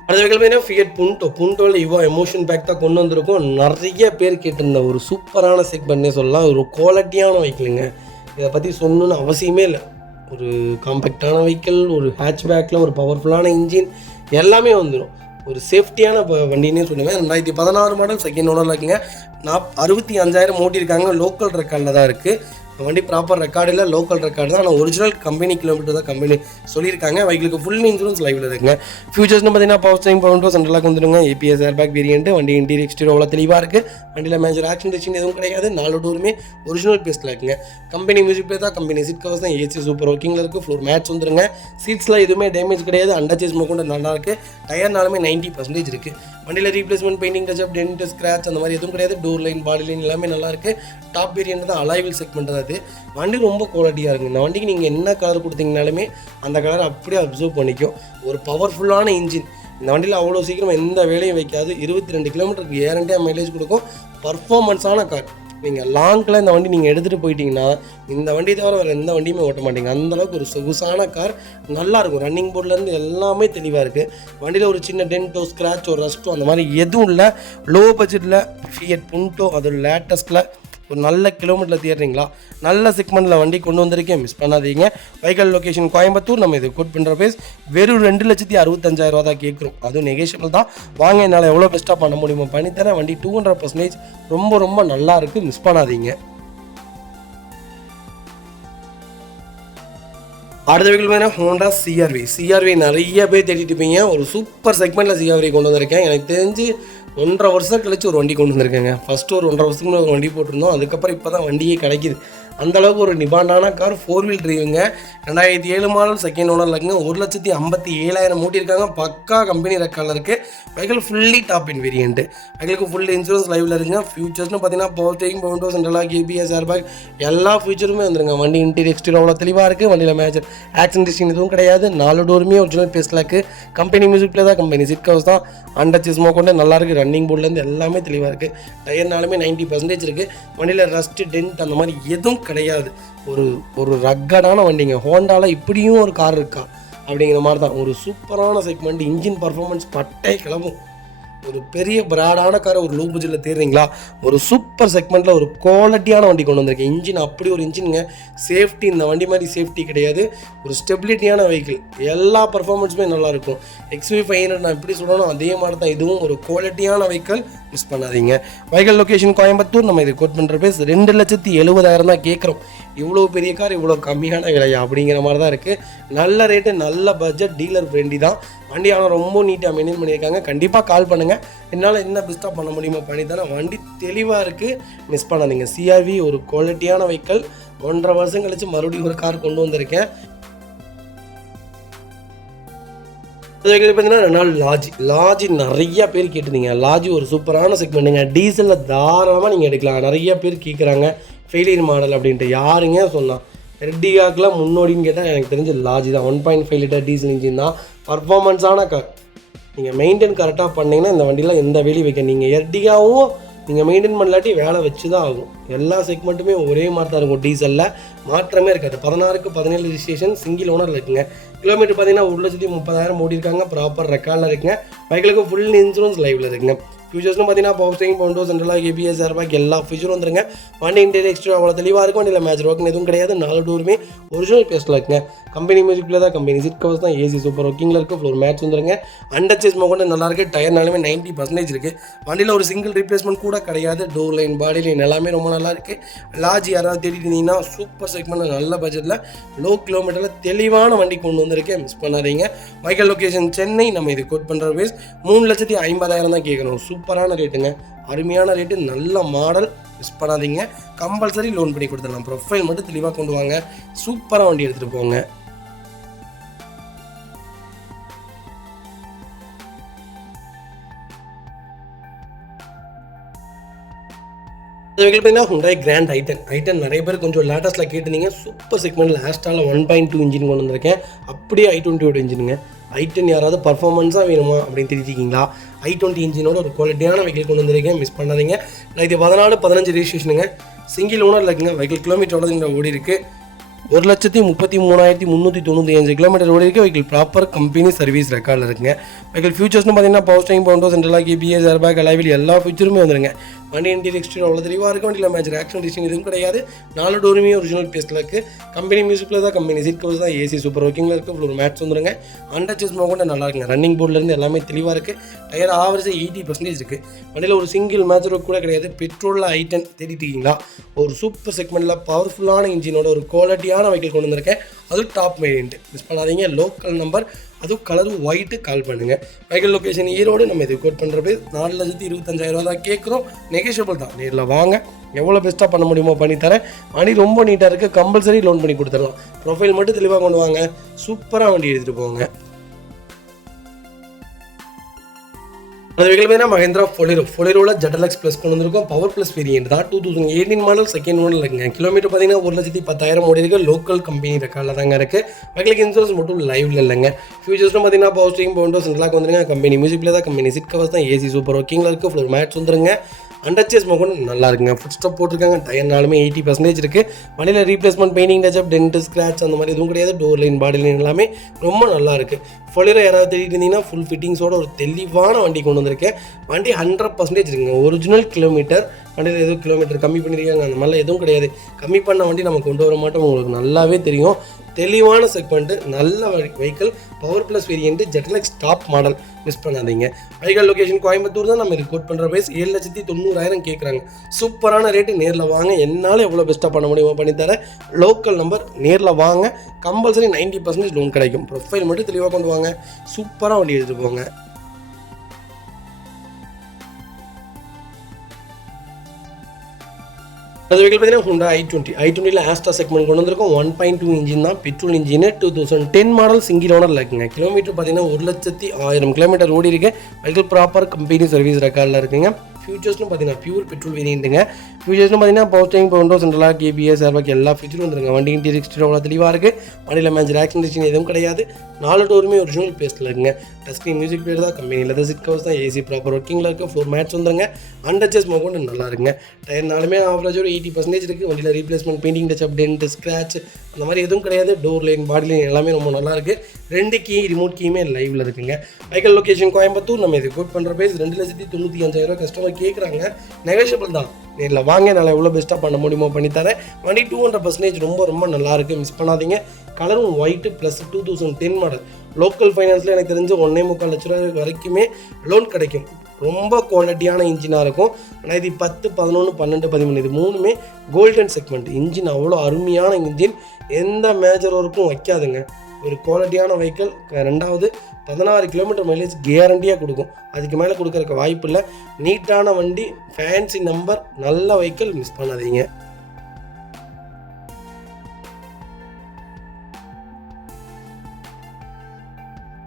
அடுத்த வெஹிக்கிள் பார்த்தீங்கன்னா ஃபியட் புண்டோ. புண்டோவில் இவ்வளோ எமோஷன் பேக் தான் கொண்டு வந்திருக்கும். நிறைய பேர் கேட்டிருந்த ஒரு சூப்பரான செக்மெண்ட்னே சொல்லலாம். ஒரு குவாலிட்டியான வெஹிக்கிளுங்க. இதை பற்றி சொல்லணுன்னு அவசியமே இல்லை. ஒரு காம்பேக்டான வெஹிக்கிள், ஒரு ஹேட்ச்பேக்கில் ஒரு பவர்ஃபுல்லான இன்ஜின் எல்லாமே வந்துடும். ஒரு சேஃப்டியான வண்டினே சொல்லுவேன். 2016 மாடல் செகண்ட் ஓனரில் இருக்குங்க. 65,000 ஓட்டியிருக்காங்க. லோக்கல் ரெக்கார்டில் தான் இருக்குது. வண்டி ப்ராப்பர் ரெக்கார்டு இல்லை, லோக்கல் ரெக்கார்டு தான். ஆனால் ஒரிஜினல் கம்பெனி கிலோமீட்டர் தான் கம்பெனி சொல்லியிருக்காங்க. வெஹிக்கிளுக்கு ஃபுல் இன்சூரன்ஸ் லைவில் இருக்குங்க. ஃபியூச்சர்ஸ்னு பார்த்தீங்கன்னா பவர் ஸ்டீரிங், பவர் விண்டோஸ் சென்ட்ரலாக வந்துடுங்க. ABS airbag variant. வண்டி இன்டீரியர் எக்ஸ்டீரியர் அவ்வளோ தெளிவாக இருக்குது. வண்டியில் மேஜர் ஆக்சிடென்ட் எதுவும் கிடையாது. 4 டோருமே ஒரிஜினல் பேஸ்ட்டில் இருக்குங்க. கம்பெனி மியூசிக் பிளே தான், கம்பெனி சீட் கவர்ஸ் தான், ஏசி சூப்பர் ஒர்க்கிங்கில் இருக்குது. ஃப்ளோர் மேட்ச் வந்துருங்க. சீட்ஸில் எதுவுமே டேமேஜ் கிடையாது. அண்டர்ச்சேஸ் கொண்டு நல்லா இருக்குது. டயர்னாலுமே 90% இருக்குது. வண்டியில் replacement, painting, touch up, dent, scratch அந்த மாதிரி எதுவும் கிடையாது. டோர் லைன், பாடி லைன் எல்லாமே நல்லா இருக்குது. டாப் வேரியன்ட் தான், அலாய்வில் செக்மெண்ட் தான். அது வண்டி ரொம்ப குவாலிட்டியாக இருக்குது. இந்த வண்டிக்கு நீங்கள் என்ன கலர் கொடுத்தீங்கனாலுமே அந்த கலரை அப்படியே அப்சர்வ் பண்ணிக்கும். ஒரு பவர்ஃபுல்லான இன்ஜின். இந்த வண்டியில் அவ்வளோ சீக்கிரம் எந்த வேலையும் வைக்காது. 22 கிலோமீட்டருக்கு கேரண்டியாக மைலேஜ் கொடுக்கும். பர்ஃபார்மன்ஸான கார். நீங்கள் லாங்கில் இந்த வண்டி நீங்கள் எடுத்துகிட்டு போயிட்டீங்கன்னா இந்த வண்டி தவிர வேறு எந்த வண்டியுமே ஓட்ட மாட்டீங்க. அந்தளவுக்கு ஒரு சொகுசான கார். நல்லாயிருக்கும். ரன்னிங் போர்ட்லேருந்து எல்லாமே தெளிவாக இருக்குது. வண்டியில் ஒரு சின்ன டென்ட்டோ, ஸ்க்ராச்சோ, ரஸ்ட்டோ அந்த மாதிரி எதுவும் இல்லை. லோ பட்ஜெட்டில் ஃபியட் புண்டோ, அது லேட்டஸ்ட்டில் ஒரு நல்ல கிலோமீட்டரில் தேடுறீங்களா, நல்ல செக்மெண்ட்டில் வண்டி கொண்டு வந்திருக்கேன். மிஸ் பண்ணாதீங்க. Vehicle location Coimbatore. நம்ம இது கோட் பண்ணுற பேஸ் வெறும் 2,65,000 தான் கேட்குறோம். அதுவும் நெகோஷியபிள் தான். வாங்க, என்னால் எவ்வளோ பெஸ்ட்டாக பண்ண முடியுமோ பண்ணித்தரேன். வண்டி 200% ரொம்ப ரொம்ப நல்லா இருக்குது. மிஸ் பண்ணாதீங்க. அடுத்த வெஹிக்கிள் பார்த்தீங்கன்னா ஹோண்டா சிஆர்வி. சிஆர்வி நிறைய பேர் தேடிட்டு இருப்பீங்க. ஒரு சூப்பர் செக்மெண்ட்டில் சிஆர்வி கொண்டு வந்திருக்கேன். எனக்கு தெரிஞ்சு 1.5 வருஷம் கழிச்சு ஒரு வண்டி கொண்டு வந்திருக்கேங்க. ஃபஸ்ட்டு ஒரு 1.5 வருஷத்துக்கு முன்னாடி ஒரு வண்டி போட்டிருந்தோம். அதுக்கப்புறம் இப்போ தான் வண்டியே கிடைக்கிது. அந்தளவுக்கு ஒரு டிமாண்டான கார். 4 வீல் டிரைவுங்க. 2007 மாடல் செகண்ட் ஓனரில் இருக்குங்க. 1,57,000 ஓட்டியிருக்காங்க. பக்கா கம்பெனி ரெக்கார்டில் இருக்குது. Vehicle fully top in variant. வெஹிக்கிளுக்கு ஃபுல் இன்சூரன்ஸ் லைவில் இருக்குங்க. ஃபியூச்சர்ஸ்னு பார்த்தீங்கன்னா power steering, power windows central lock, ABS airbag எல்லா ஃபியூச்சருமே வந்துருங்க. வண்டி இன்டீரியர் எக்ஸ்டீரியர் அவ்வளோ தெளிவாக இருக்குது. வண்டியில் மேஜர் ஆக்சிடென்ட் எதுவும் கிடையாது. 4 டோருமே ஒரிஜினல் பேஸ்ட்டில் இருக்குது. கம்பெனி மியூசிக் பிளே தான், கம்பெனி சீட் கவர்ஸ் தான், அண்டர்ச்சேஸ் கொண்டு நல்லா இருக்குது. ரன்னிங் போர்ட்லேருந்து எல்லாமே தெளிவாக இருக்குது. டயர்னாலுமே 90% இருக்குது. வண்டியில் ரஸ்ட், டென்ட் அந்த மாதிரி எதுவும் கிடையாது. ஒரு ரக்கடான வண்டிங்க. ஹோண்டாவில் இப்படியும் ஒரு கார் இருக்கா அப்படிங்கிற மாதிரி தான். ஒரு சூப்பரான செக்மெண்ட். இன்ஜின் பர்ஃபார்மன்ஸ் பட்டை கிளம்பும். ஒரு பெரிய பிராடான காரை ஒரு லோ பட்ஜெட்டில் தேடுறீங்களா, ஒரு சூப்பர் செக்மெண்ட்டில் ஒரு குவாலிட்டியான வண்டி கொண்டு வந்திருக்கேன். இன்ஜின் அப்படி ஒரு இன்ஜினுங்க. சேஃப்டி இந்த வண்டி மாதிரி சேஃப்டி கிடையாது. ஒரு ஸ்டெபிலிட்டியான வெஹிக்கிள். எல்லா பர்ஃபார்மன்ஸுமே நல்லாயிருக்கும். XV500 நான் எப்படி சொல்லணும் அதே மாதிரி தான் இதுவும் ஒரு குவாலிட்டியான வெஹிக்கிள். மிஸ் பண்ணாதீங்க. Vehicle location Coimbatore. நம்ம இது கோட் பண்ணுற பேஸ் 2,70,000 தான் கேட்குறோம். இவ்வளோ பெரிய கார் இவ்வளோ கம்மியான விலையா அப்படிங்கிற மாதிரி தான் இருக்குது. நல்ல ரேட்டு, நல்ல பட்ஜெட், டீலர் ஃப்ரெண்ட்லி தான் வண்டி. ஆனால் ரொம்ப நீட்டாக மெயின்டைன் பண்ணியிருக்காங்க. கண்டிப்பாக கால் பண்ணுங்கள். என்னால் என்ன பெஸ்ட்டாக பண்ண முடியுமோ பண்ணி தரேன். வண்டி தெளிவாக இருக்குது. மிஸ் பண்ணாதீங்க. சிஆர்வி ஒரு குவாலிட்டியான வெஹிக்கிள். 1.5 வருஷம் கழிச்சு மறுபடியும் ஒரு கார் கொண்டு வந்திருக்கேன். பார்த்தீங்கன்னா ரெனால் லாஜி நிறைய பேர் கேட்டிருந்தீங்க. லாஜி ஒரு சூப்பரான செக்மெண்ட்டுங்க. டீசலில் தாராளமாக நீங்கள் எடுக்கலாம். நிறைய பேர் கேட்குறாங்க ஃபெயிலியர் மாடல் அப்படின்ட்டு. யாருங்க சொன்னால் எர்டிகாக்கெலாம் முன்னோடின்னு கேட்டால் எனக்கு தெரிஞ்ச லாஜி தான். 1.5 லிட்டர் டீசல் இன்ஜின் தான். பர்ஃபார்மன்ஸான கார். நீங்கள் மெயின்டைன் கரெக்டாக பண்ணிங்கன்னா இந்த வண்டியில் எந்த வேலையும் வைக்க. நீங்கள் எர்டிகாவும் நீங்கள் மெயின்டைன் பண்ணலாட்டி வேலை வச்சு தான் ஆகும். எல்லா செக்மெண்ட்டுமே ஒரே மாதிரி தான் இருக்கும். டீசலில் மாற்றமே இருக்காது. 16க்கு 17 ரிஜிஸ்ட்ரேஷன், சிங்கிள் ஓனரில் இருக்குங்க. கிலோமீட்டர் பார்த்தீங்கன்னா 1,30,000 ஓடிருக்காங்க. ப்ராப்பர் ரெக்கார்டில் இருக்குங்க. பைக்கிலுக்கு ஃபுல் இன்சூரன்ஸ் லைவில் இருக்குங்க. ஃபியூச்சர்ஸ்னு பார்த்தீங்கன்னா power steering, power windows central lock, ABS airbag எல்லா ஃபியூச்சரும் வந்துருங்க. வண்டி இன்டீரியர் எக்ஸ்டீரியர் அவ்வளோ தெளிவாக இருக்கும். வண்டியில் மேஜர் ஒர்க் எதுவும் கிடையாது. 4 டோருமே ஒரிஜினல் பேஸ்ட்டில் இருக்குங்க. கம்பெனி மியூசிக்கில் தான், கம்பெனி சீட் கவர்ஸ் தான், ஏசி சூப்பர் ஒர்க்கிங்கில் இருக்குது. ஃப்ளோர் மேட்ச் வந்துருங்க. அண்டர்ச்சேஸ் கொண்டு நல்லா இருக்குது. டயர்னாலுமே 90% இருக்குது. வண்டியில் ஒரு சிங்கிள் ரீப்ளேஸ்மெண்ட் கூட கிடையாது. டோர் லைன், பாடி லைன் எல்லாமே ரொம்ப நல்லா இருக்குது. லாஜி யாராவது தேடிட்டு இருந்தீங்கன்னா சூப்பர் செக்மெண்ட், நல்ல பட்ஜெட்டில், லோ கிலோமீட்டரில் தெளிவான வண்டி கொண்டு வந்திருக்கேன். மிஸ் பண்ணாதீங்க. Vehicle location Chennai. நம்ம இது கோட் பண்ணுற பேஸ் 3,50,000 தான் கேட்குறோம். சூப்பரான ரேட்டுங்க. அருமையான ரேட்டு, நல்ல மாடல், மிஸ் பண்ணாதீங்க. கம்பல்சரி லோன் பண்ணி கொடுத்துடலாம். ப்ரொஃபைல் மட்டும் தெளிவாக கொண்டு வாங்க. சூப்பராக வண்டி எடுத்துகிட்டு போங்க. பார்த்தீங்கன்னா Hyundai Grand i10 நிறைய பேர் கொஞ்சம் லேட்டஸ்ட்டில் கேட்டிருந்தீங்க. சூப்பர் செக்மெண்ட்டில் ஆஸ்ட்ராவில் 1.2 இன்ஜின் கொண்டு வந்திருக்கேன். அப்படியே i20 இன்ஜினுங்க. i10 யாராவது பர்ஃபார்மன்ஸாக வேணுமா அப்படின்னு தெரிஞ்சிக்கிங்களா? i20 இன்ஜினோட ஒரு குவாலிட்டியான வெஹிக்கிள் கொண்டு வந்திருக்கேன். மிஸ் பண்ணாதீங்க. நான் இது 14-15 ரெஜிஸ்ட்ரேஷனுங்க. சிங்கிள் ஓனர் இருக்குங்க. வெஹிக்கிள் கிலோமீட்டரோட இந்த ஓடி இருக்குது. 1,33,395 கிலோமீட்டர் ஓடி இருக்குது. வெஹிக்கிள் ப்ராப்பர் கம்பெனி சர்வீஸ் ரெக்கார்டில் இருக்குங்க. வெஹிக்கிள் ஃபியூச்சர்ஸ்னு பார்த்தீங்கன்னா power steering, power window, central ABS, airbag, alloy wheel எல்லா ஃபியூச்சருமே வந்துருங்க. வண்டி இன்டீரியர் எக்ஸ்டீரியர் அவ்வளோ தெளிவாக இருக்கும். வண்டியில் மேஜர் ஆக்ஷன் டிசிஷன் எதுவும் கிடையாது. 4 டோருமே ஒரிஜினல் பேஸ்ட்டில் இருக்குது. கம்பெனி மியூசிக்கில் தான், கம்பெனி சீட் கவர்ஸ் தான், ஏசி சூப்பர் ஒர்க்கிங்கில் இருக்குது. ஃப்ளோர் மேட்ஸ் வந்துருங்க. அண்டர் செஸ் கூட நல்லா இருக்குங்க. ரன்னிங் போர்ட்லேருந்து எல்லாமே தெளிவாக இருக்குது. டயர் ஆவரேஜ் 80% இருக்குது. வண்டியில் ஒரு சிங்கிள் மேட்ச் ஒர்க் கூட கிடையாது. பெட்ரோலில் i10 தேடிட்டீங்களா? ஒரு சூப்பர் செக்மெண்ட்டில் பவர்ஃபுல்லான இன்ஜினோட ஒரு குவாலிட்டியான வெஹிக்கிள் கொண்டு வந்திருக்கேன். அதுவும் டாப் வேரியன்ட். மிஸ் பண்ணாதீங்க. லோக்கல் நம்பர், அதுவும் கலர் ஒயிட்டு. கால் பண்ணுங்கள். Vehicle location Erode. நம்ம இது கோட் பண்ணுற பேர் 4,25,000 தான் கேட்குறோம். நெகோஷியபிள் தான். நேரில் வாங்க. எவ்வளோ பெஸ்ட்டாக பண்ண முடியுமோ பண்ணித்தரேன். வண்டி ரொம்ப நீட்டாக இருக்குது. கம்பல்சரி லோன் பண்ணி கொடுத்துடலாம். ப்ரொஃபைல் மட்டும் தெளிவாக கொண்டு வாங்க. சூப்பராக வண்டி எடுத்துகிட்டு போங்க. அது வெஹிக்கிள் பார்த்தீங்கன்னா மஹேந்திரா ஃபொலிரோவில் ZLX ப்ளஸ் கொண்டு வந்திருக்கோம். பவர் ப்ளஸ் வேரியன்ட் தான். 2018 மாடல், செகண்ட் மாடல் இருக்குங்க. கிலோமீட்டர் பார்த்தீங்கன்னா 1,10,000 ஓடி இருக்குது. லோக்கல் கம்பெனி ரெக்கார்டில் தாங்க இருக்குது. வெஹிக்கிளுக்கு இன்சூரன்ஸ் மட்டும் லைவ்ல இல்லைங்க. ஃபியூச்சர்ஸ்னு பார்த்தீங்கன்னா பவர் ஸ்டீரிங், பவுண்டோ, சென்ட்ரலாக வந்துருங்க. கம்பெனி மியூசிக்கில் தான், கம்பெனி சீட் கவர்ஸ் தான், ஏசி சூப்பர் ஒர்க்கிங்கில் இருக்குது. ஃப்ளோர் மேட்ஸ் வந்துருங்க. அண்டர்ச்சேஸ் கூட நல்லா இருக்குங்க. ஃபுட் ஸ்டாப் போட்டிருக்காங்க. டயர்னாலுமே 80% இருக்குது. வண்டியில் replacement, painting touch up, dent, scratch அந்த மாதிரி எதுவும் கிடையாது. டோர் லைன், பாடி லைன் எல்லாமே ரொம்ப நல்லா இருக்குது. ஃபொலிரோ யாராவது தேடிட்டு இருந்தீங்கன்னா ஃபுல் ஃபிட்டிங்ஸோட ஒரு தெளிவான வண்டி கொண்டு வந்திருக்கேன். வண்டி 100% இருக்குங்க. Original kilometre. வண்டியில் எதுவும் கிலோமீட்டர் கம்மி பண்ணியிருக்காங்க அந்த மாதிரிலாம் எதுவும் கிடையாது. கம்மி பண்ண வண்டி நம்ம கொண்டு வர மாட்டோம். உங்களுக்கு நல்லாவே தெரியும். தெளிவான செக்மெண்ட்டு, நல்ல vehicle, power plus variant, ZLX top model. Miss பண்ணாதீங்க. வெஹிக்கிள் லொக்கேஷன் கோயம்புத்தூர் தான். நம்ம இது கோட் பண்ணுற பிரைஸ் 7,90,000 கேட்குறாங்க. சூப்பரான ரேட்டு. நேரில் வாங்க. என்னால் எவ்வளோ பெஸ்ட்டாக பண்ண முடியுமோ பண்ணித்தரேன். Local number. நேரில் வாங்க. கம்பல்சரி 90% லோன் கிடைக்கும். ப்ரொஃபைல் மட்டும் தெளிவாக கொண்டு வாங்க. சூப்பராக வண்டி எடுத்துகிட்டு போங்க. அது வெஹிக்கிள் பார்த்தீங்கன்னா Hyundai i20 ஆஸ்ட்ரா செக்மெண்ட் கொண்டு வந்திருக்கோம். 1.2 இன்ஜின் தான். Petrol engine. 2010 model, single owner இருக்குங்க. கிலோமீட்டர் பார்த்தீங்கன்னா 1,10,000 கிலோமீட்டர் ஓடி இருக்கு. வெஹிக்கிள் ப்ராப்பர் கம்பெனி சர்வீஸ் ரெக்கார்டில் இருக்குங்க. ஃபியூச்சர்ஸ்னு பார்த்தீங்கன்னா பியூர் பெட்ரோல் வேரியண்ட்டுங்க. ஃபியூச்சர்ஸ்னு பார்த்தீங்கன்னா power steering, power window, central lock ABS, airbag எல்லா ஃபியூச்சரும் வந்துருங்க. வண்டி இன்டீரியர் எக்ஸ்டீரியர் அவ்வளோ தெளிவாக இருக்குது. வண்டியில் மேஜர் ஆக்ஷன் டிசிஷன் எதுவும் கிடையாது. 4 டோருமே ஒரிஜினல் பேஸ்ட்டில் இருக்குங்க. டச் ஸ்க்ரீன் மியூசிக் பிளேயர் தான். கம்பெனி லெதர் சீட் கவர்ஸ் தான், ஏசி ப்ராப்பர் ஒர்க்கிங்கில் இருக்குது. ஃப்ளோர் மேட்ஸ் வந்துருங்க. அண்டர்ச்சேஸ் கூட நல்லா இருக்குங்க. டயர்னாலுமே ஆவரேஜோட 80% இருக்குது. வண்டியில் replacement, painting touch up, dent, scratch அந்த மாதிரி எதுவும் கிடையாது. டோர் லைன், பாடி லைன் எல்லாமே ரொம்ப நல்லா இருக்குது. 2 கீ, ரிமோட் கீயுமே லைவில் இருக்குங்க. Vehicle location Coimbatore. நம்ம இது கோட் பண்ணுற பேஸ் 2,95,000 கஸ்டமர் கேட்குறாங்க. நெகோஷியபிள் தான். நேரில் வாங்க. நல்லா எவ்வளோ பெஸ்ட்டாக பண்ண முடியுமோ பண்ணித்தரேன். வண்டி 200% ரொம்ப நல்லா இருக்குது. மிஸ் பண்ணாதீங்க. கலரும் ஒயிட்டு ப்ளஸ் 2010 மாடல். லோக்கல் ஃபைனான்ஸில் எனக்கு தெரிஞ்சு 1.25 லட்ச ரூபா வரைக்குமே லோன் கிடைக்கும். ரொம்ப குவாலிட்டியான இன்ஜினாக இருக்கும். 2010, 11, 12, 13 இது 3மே கோல்டன் செக்மெண்ட். இன்ஜின் அவ்வளோ அருமையான இன்ஜின். எந்த மேஜர் ஒர்க்கும் வைக்காதுங்க. ஒரு குவாலிட்டியான வெஹிக்கிள். 2வது 16 கிலோமீட்டர் மைலேஜ் கேரண்டியாக கொடுக்கும். அதுக்கு மேலே கொடுக்கறக்கு வாய்ப்பு இல்லை. நீட்டான வண்டி, ஃபேன்சி நம்பர், நல்ல வெஹிக்கிள். மிஸ் பண்ணாதீங்க.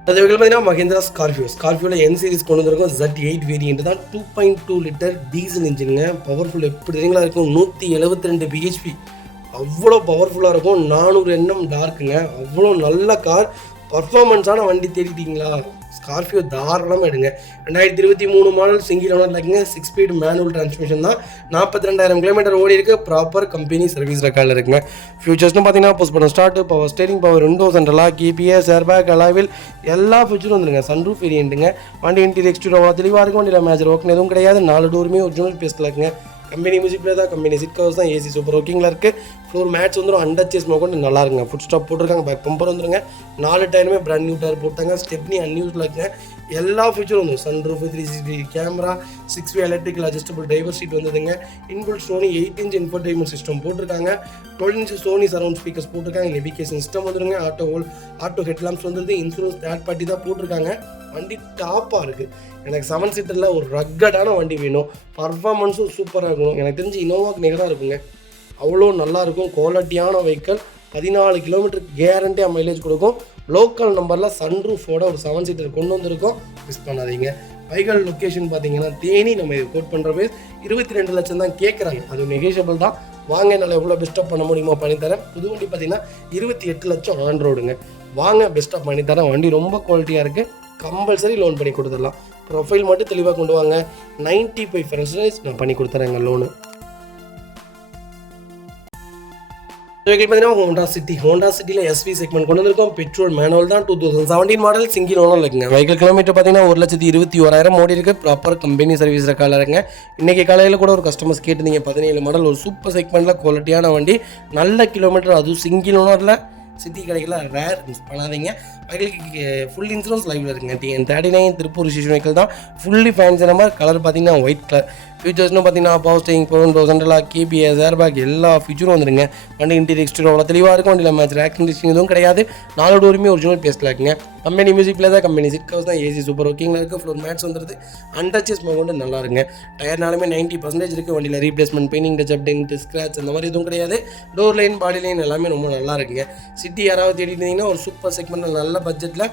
அது பார்த்தீங்கன்னா மஹேந்திரா ஸ்கார்பியோவில் N சீரிஸ் கொண்டு வந்திருக்கும். Z8 வேரியன்ட் தான். 2.2 லிட்டர் டீசல் இன்ஜினுங்க. பவர்ஃபுல் எப்படி தெரியுங்களா இருக்கும். 172 bhp. அவ்வளோ பவர்ஃபுல்லாக இருக்கும். 400 Nm டார்க்குங்க. அவ்வளோ நல்ல கார். பர்ஃபார்மன்ஸான வண்டி தேடிட்டீங்களா? ஸ்கார்பியோ தாராளமாக எடுங்க. 2023 மாடல், சிங்கிள் ஓனர் இருக்குங்க. 6 ஸ்பீட் மேனுவல் டிரான்ஸ்மிஷன் தான். 42,000 கிலோமீட்டர் ஓடி இருக்குது. ப்ராப்பர் கம்பெனி சர்வீஸ் ரெக்கார்டில் இருக்குங்க. ஃபியூச்சர்ஸ்னு பார்த்தீங்கன்னா push button start, power steering, power window, central lock ABS, airbag, alloy wheel எல்லா ஃபியூச்சரும் வந்துருங்க. சன்ரூஃப் வேரியண்ட்டுங்க. வண்டி இன்டீரியர் எக்ஸ்டீரியர் தெளிவாக இருக்கும். வண்டியில் மேஜர் ஒர்க் எதுவும் கிடையாது. 4 டோருமே ஒரிஜினல் பேஸ்ட்டில் இருக்குங்க. கம்பெனி மியூசிக் பிளேயர் தான். கம்பெனி சீட் கவர்ஸ் தான், ஏசி சூப்பர் ஒர்க்கிங்கில் இருக்குது. ஃப்ளோர் மேட்ச் வந்துடும். அண்டர்ச்சேஸ் கூட நல்லா இருக்குங்க. ஃபுட் ஸ்டாப் போட்டிருக்காங்க. பேக் பம்பர் வந்துருங்க. 4 டயருமே பிராண்ட் நியூ டயர் போட்டாங்க. ஸ்டெப்னி அன்யூஸில் இருக்குங்க. எல்லா ஃபீச்சரும் வந்து sunroof, 360 camera, 6-way electrical adjustable driver seat வந்துதுங்க. Inbuilt Sony 8-inch infotainment system போட்டிருக்காங்க. 12-inch சோனி சரவுண்ட் ஸ்பீக்கர்ஸ் போட்டிருக்காங்க. நேவிகேஷன் சிஸ்டம் வந்துருங்க. ஆட்டோ ஹெட்லாம்ப்ஸ் வந்துருது. இன்சூரன்ஸ் தேர்ட் பார்ட்டி தான் போட்டிருக்காங்க. வண்டி டாப்பாக இருக்குது. எனக்கு 7 சீட்டரில் ஒரு ரக்கடான வண்டி வேணும். பர்ஃபார்மன்ஸும் சூப்பராக இருக்கணும். எனக்கு தெரிஞ்சு இனோவாக்கு நிகராக இருக்குங்க. அவ்வளோ நல்லாயிருக்கும். குவாலிட்டியான வெஹிக்கல். 14 கிலோமீட்டருக்கு கேரண்டியாக மைலேஜ் கொடுக்கும். லோக்கல் நம்பரில் சன்ரூஃபோட ஒரு 7 சீட்டர் கொண்டு வந்திருக்கோம். மிஸ் பண்ணாதீங்க. வைகல் லொக்கேஷன் பார்த்தீங்கன்னா தேனி. நம்ம இது கோட் பண்ணுற பேஸ் 22 லட்சம் தான் கேட்குறாங்க. அது நெகோஷியபிள் தான். வாங்க, என்னால் எவ்வளோ பெஸ்ட்டாக பண்ண முடியுமோ பண்ணித்தரேன். புது வண்டி பார்த்தீங்கன்னா 28 லட்சம் ஆன் ரோடுங்க. வாங்க, பெஸ்ட்டாக பண்ணித்தரேன். வண்டி ரொம்ப குவாலிட்டியாக இருக்குது. கம்பல்சரி லோன் பண்ணி கொடுத்துடலாம். ப்ரொஃபைல் மட்டும் தெளிவாக கொண்டு வாங்க. 95% நான் பண்ணி கொடுத்துறேங்க லோனு. வெஹிக்கிள் பார்த்தீங்கன்னா ஹோண்டா சிட்டியில் எஸ்வி செக்மெண்ட் கொண்டு வந்திருக்கோம். பெட்ரோல் மேனுவல் தான். 2017 மாடல். சிங்கிள் ஓனர் இருக்குங்க. வெஹிக்கிள் கிலோமீட்டர் பார்த்தீங்கன்னா 1,21,000 ஓடி இருக்குது. ப்ராப்பர் கம்பெனி சர்வீஸ் ரெக்கார்டில் இருக்குங்க. இன்றைக்கி காலையில் கூட ஒரு கஸ்டமர்ஸ் கேட்டிருந்தீங்க. 17 மாடல் ஒரு சூப்பர் செக்மெண்ட்டில் குவாலிட்டியான வண்டி. நல்ல கிலோமீட்டர், அதுவும் சிங்கிள் ஓனரில். சிட்டி கிடைக்கல, ரேர், மிஸ் பண்ணாதீங்க. வெஹிக்கிளுக்கு ஃபுல் இன்சூரன்ஸ் லைவில் இருக்குங்க. TN39 திருப்பூர் ரிஜிஸ்ட்ரேஷன் வெஹிக்கிள் தான். Fully fancy number. கலர் பார்த்தீங்கன்னா ஒயிட் கலர். ஃபீச்சர்ஸ்னு பார்த்தீங்கன்னா பவர் ஸ்டீரிங், சென்ட்ரலாக, KBS, ஏர்பேக் எல்லா ஃபீச்சரும் வந்துருங்க. வண்டி இன்டீரியர் எக்ஸ்டீரியர் அவ்வளோ தெளிவாக இருக்கும். வண்டியில் மேட்ச் ரேக் கண்டிஷன் எதுவும் கிடையாது. 4 டோருமே ஒரிஜினல் பேஸ்ட்டில் இருக்குங்க. கம்பெனி மியூசிக் பிளே தான். கம்பெனி சிட் கவர்ஸ் தான். ஏசி சூப்பர் ஒர்க்கிங்கில் இருக்குது. ஃப்ளோர் மேட்ஸ் வந்துருது. அன்டச்சஸ் கொண்டு நல்லா இருக்குங்க. டயர்னாலுமே 90% இருக்குது. வண்டியில் replacement, painting, touch up, dent, scratch அந்த மாதிரி எதுவும் கிடையாது. டோர் லைன், பாடி லைன் எல்லாமே ரொம்ப நல்லா இருக்குங்க. சிட்டி யாராவது தேடிட்டு இருந்தீங்கன்னா ஒரு சூப்பர் செக்மெண்ட் நல்ல பட்ஜெட்டில்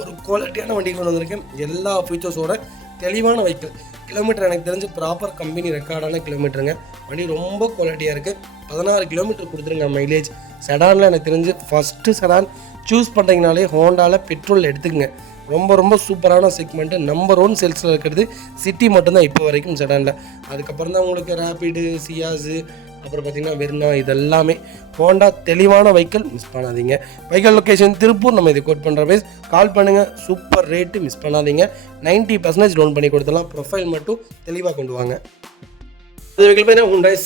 ஒரு குவாலிட்டியான வண்டி கொண்டு வந்திருக்கேன். எல்லா ஃபீச்சர்ஸோட தெளிவான வெஹிக்கிள். கிலோமீட்டர் எனக்கு தெரிஞ்சு ப்ராப்பர் கம்பெனி ரெக்கார்டான கிலோமீட்டருங்க. வண்டி ரொம்ப குவாலிட்டியாக இருக்குது. 16 கிலோமீட்டர் கொடுத்துருங்க மைலேஜ். செடானில் எனக்கு தெரிஞ்சு ஃபஸ்ட்டு செடான் சூஸ் பண்ணுறீங்கனாலே ஹோண்டாவில் பெட்ரோல் எடுத்துக்கங்க. ரொம்ப சூப்பரான செக்மெண்ட்டு. நம்பர் 1 சேல்ஸில் இருக்கிறது சிட்டி மட்டும்தான் இப்போ வரைக்கும் செடானில். அதுக்கப்புறம் தான் உங்களுக்கு ரேபிடு, சியாஸு, அப்புறம் பார்த்திங்கன்னா வெர்னா, இதெல்லாமே ஹோண்டா தெளிவான வெஹிக்கிள். மிஸ் பண்ணாதீங்க. Vehicle location Tiruppur. நம்ம இதை கோட் பண்ணுற பேஸ். கால் பண்ணுங்கள். சூப்பர் ரேட்டு, மிஸ் பண்ணாதீங்க. 90% லோன் பண்ணி கொடுத்துடலாம். ப்ரொஃபைல் மட்டும் தெளிவாக கொண்டு வாங்க. அது வெஹிக்கிள் பார்த்தீங்கன்னா ஹுண்டாய்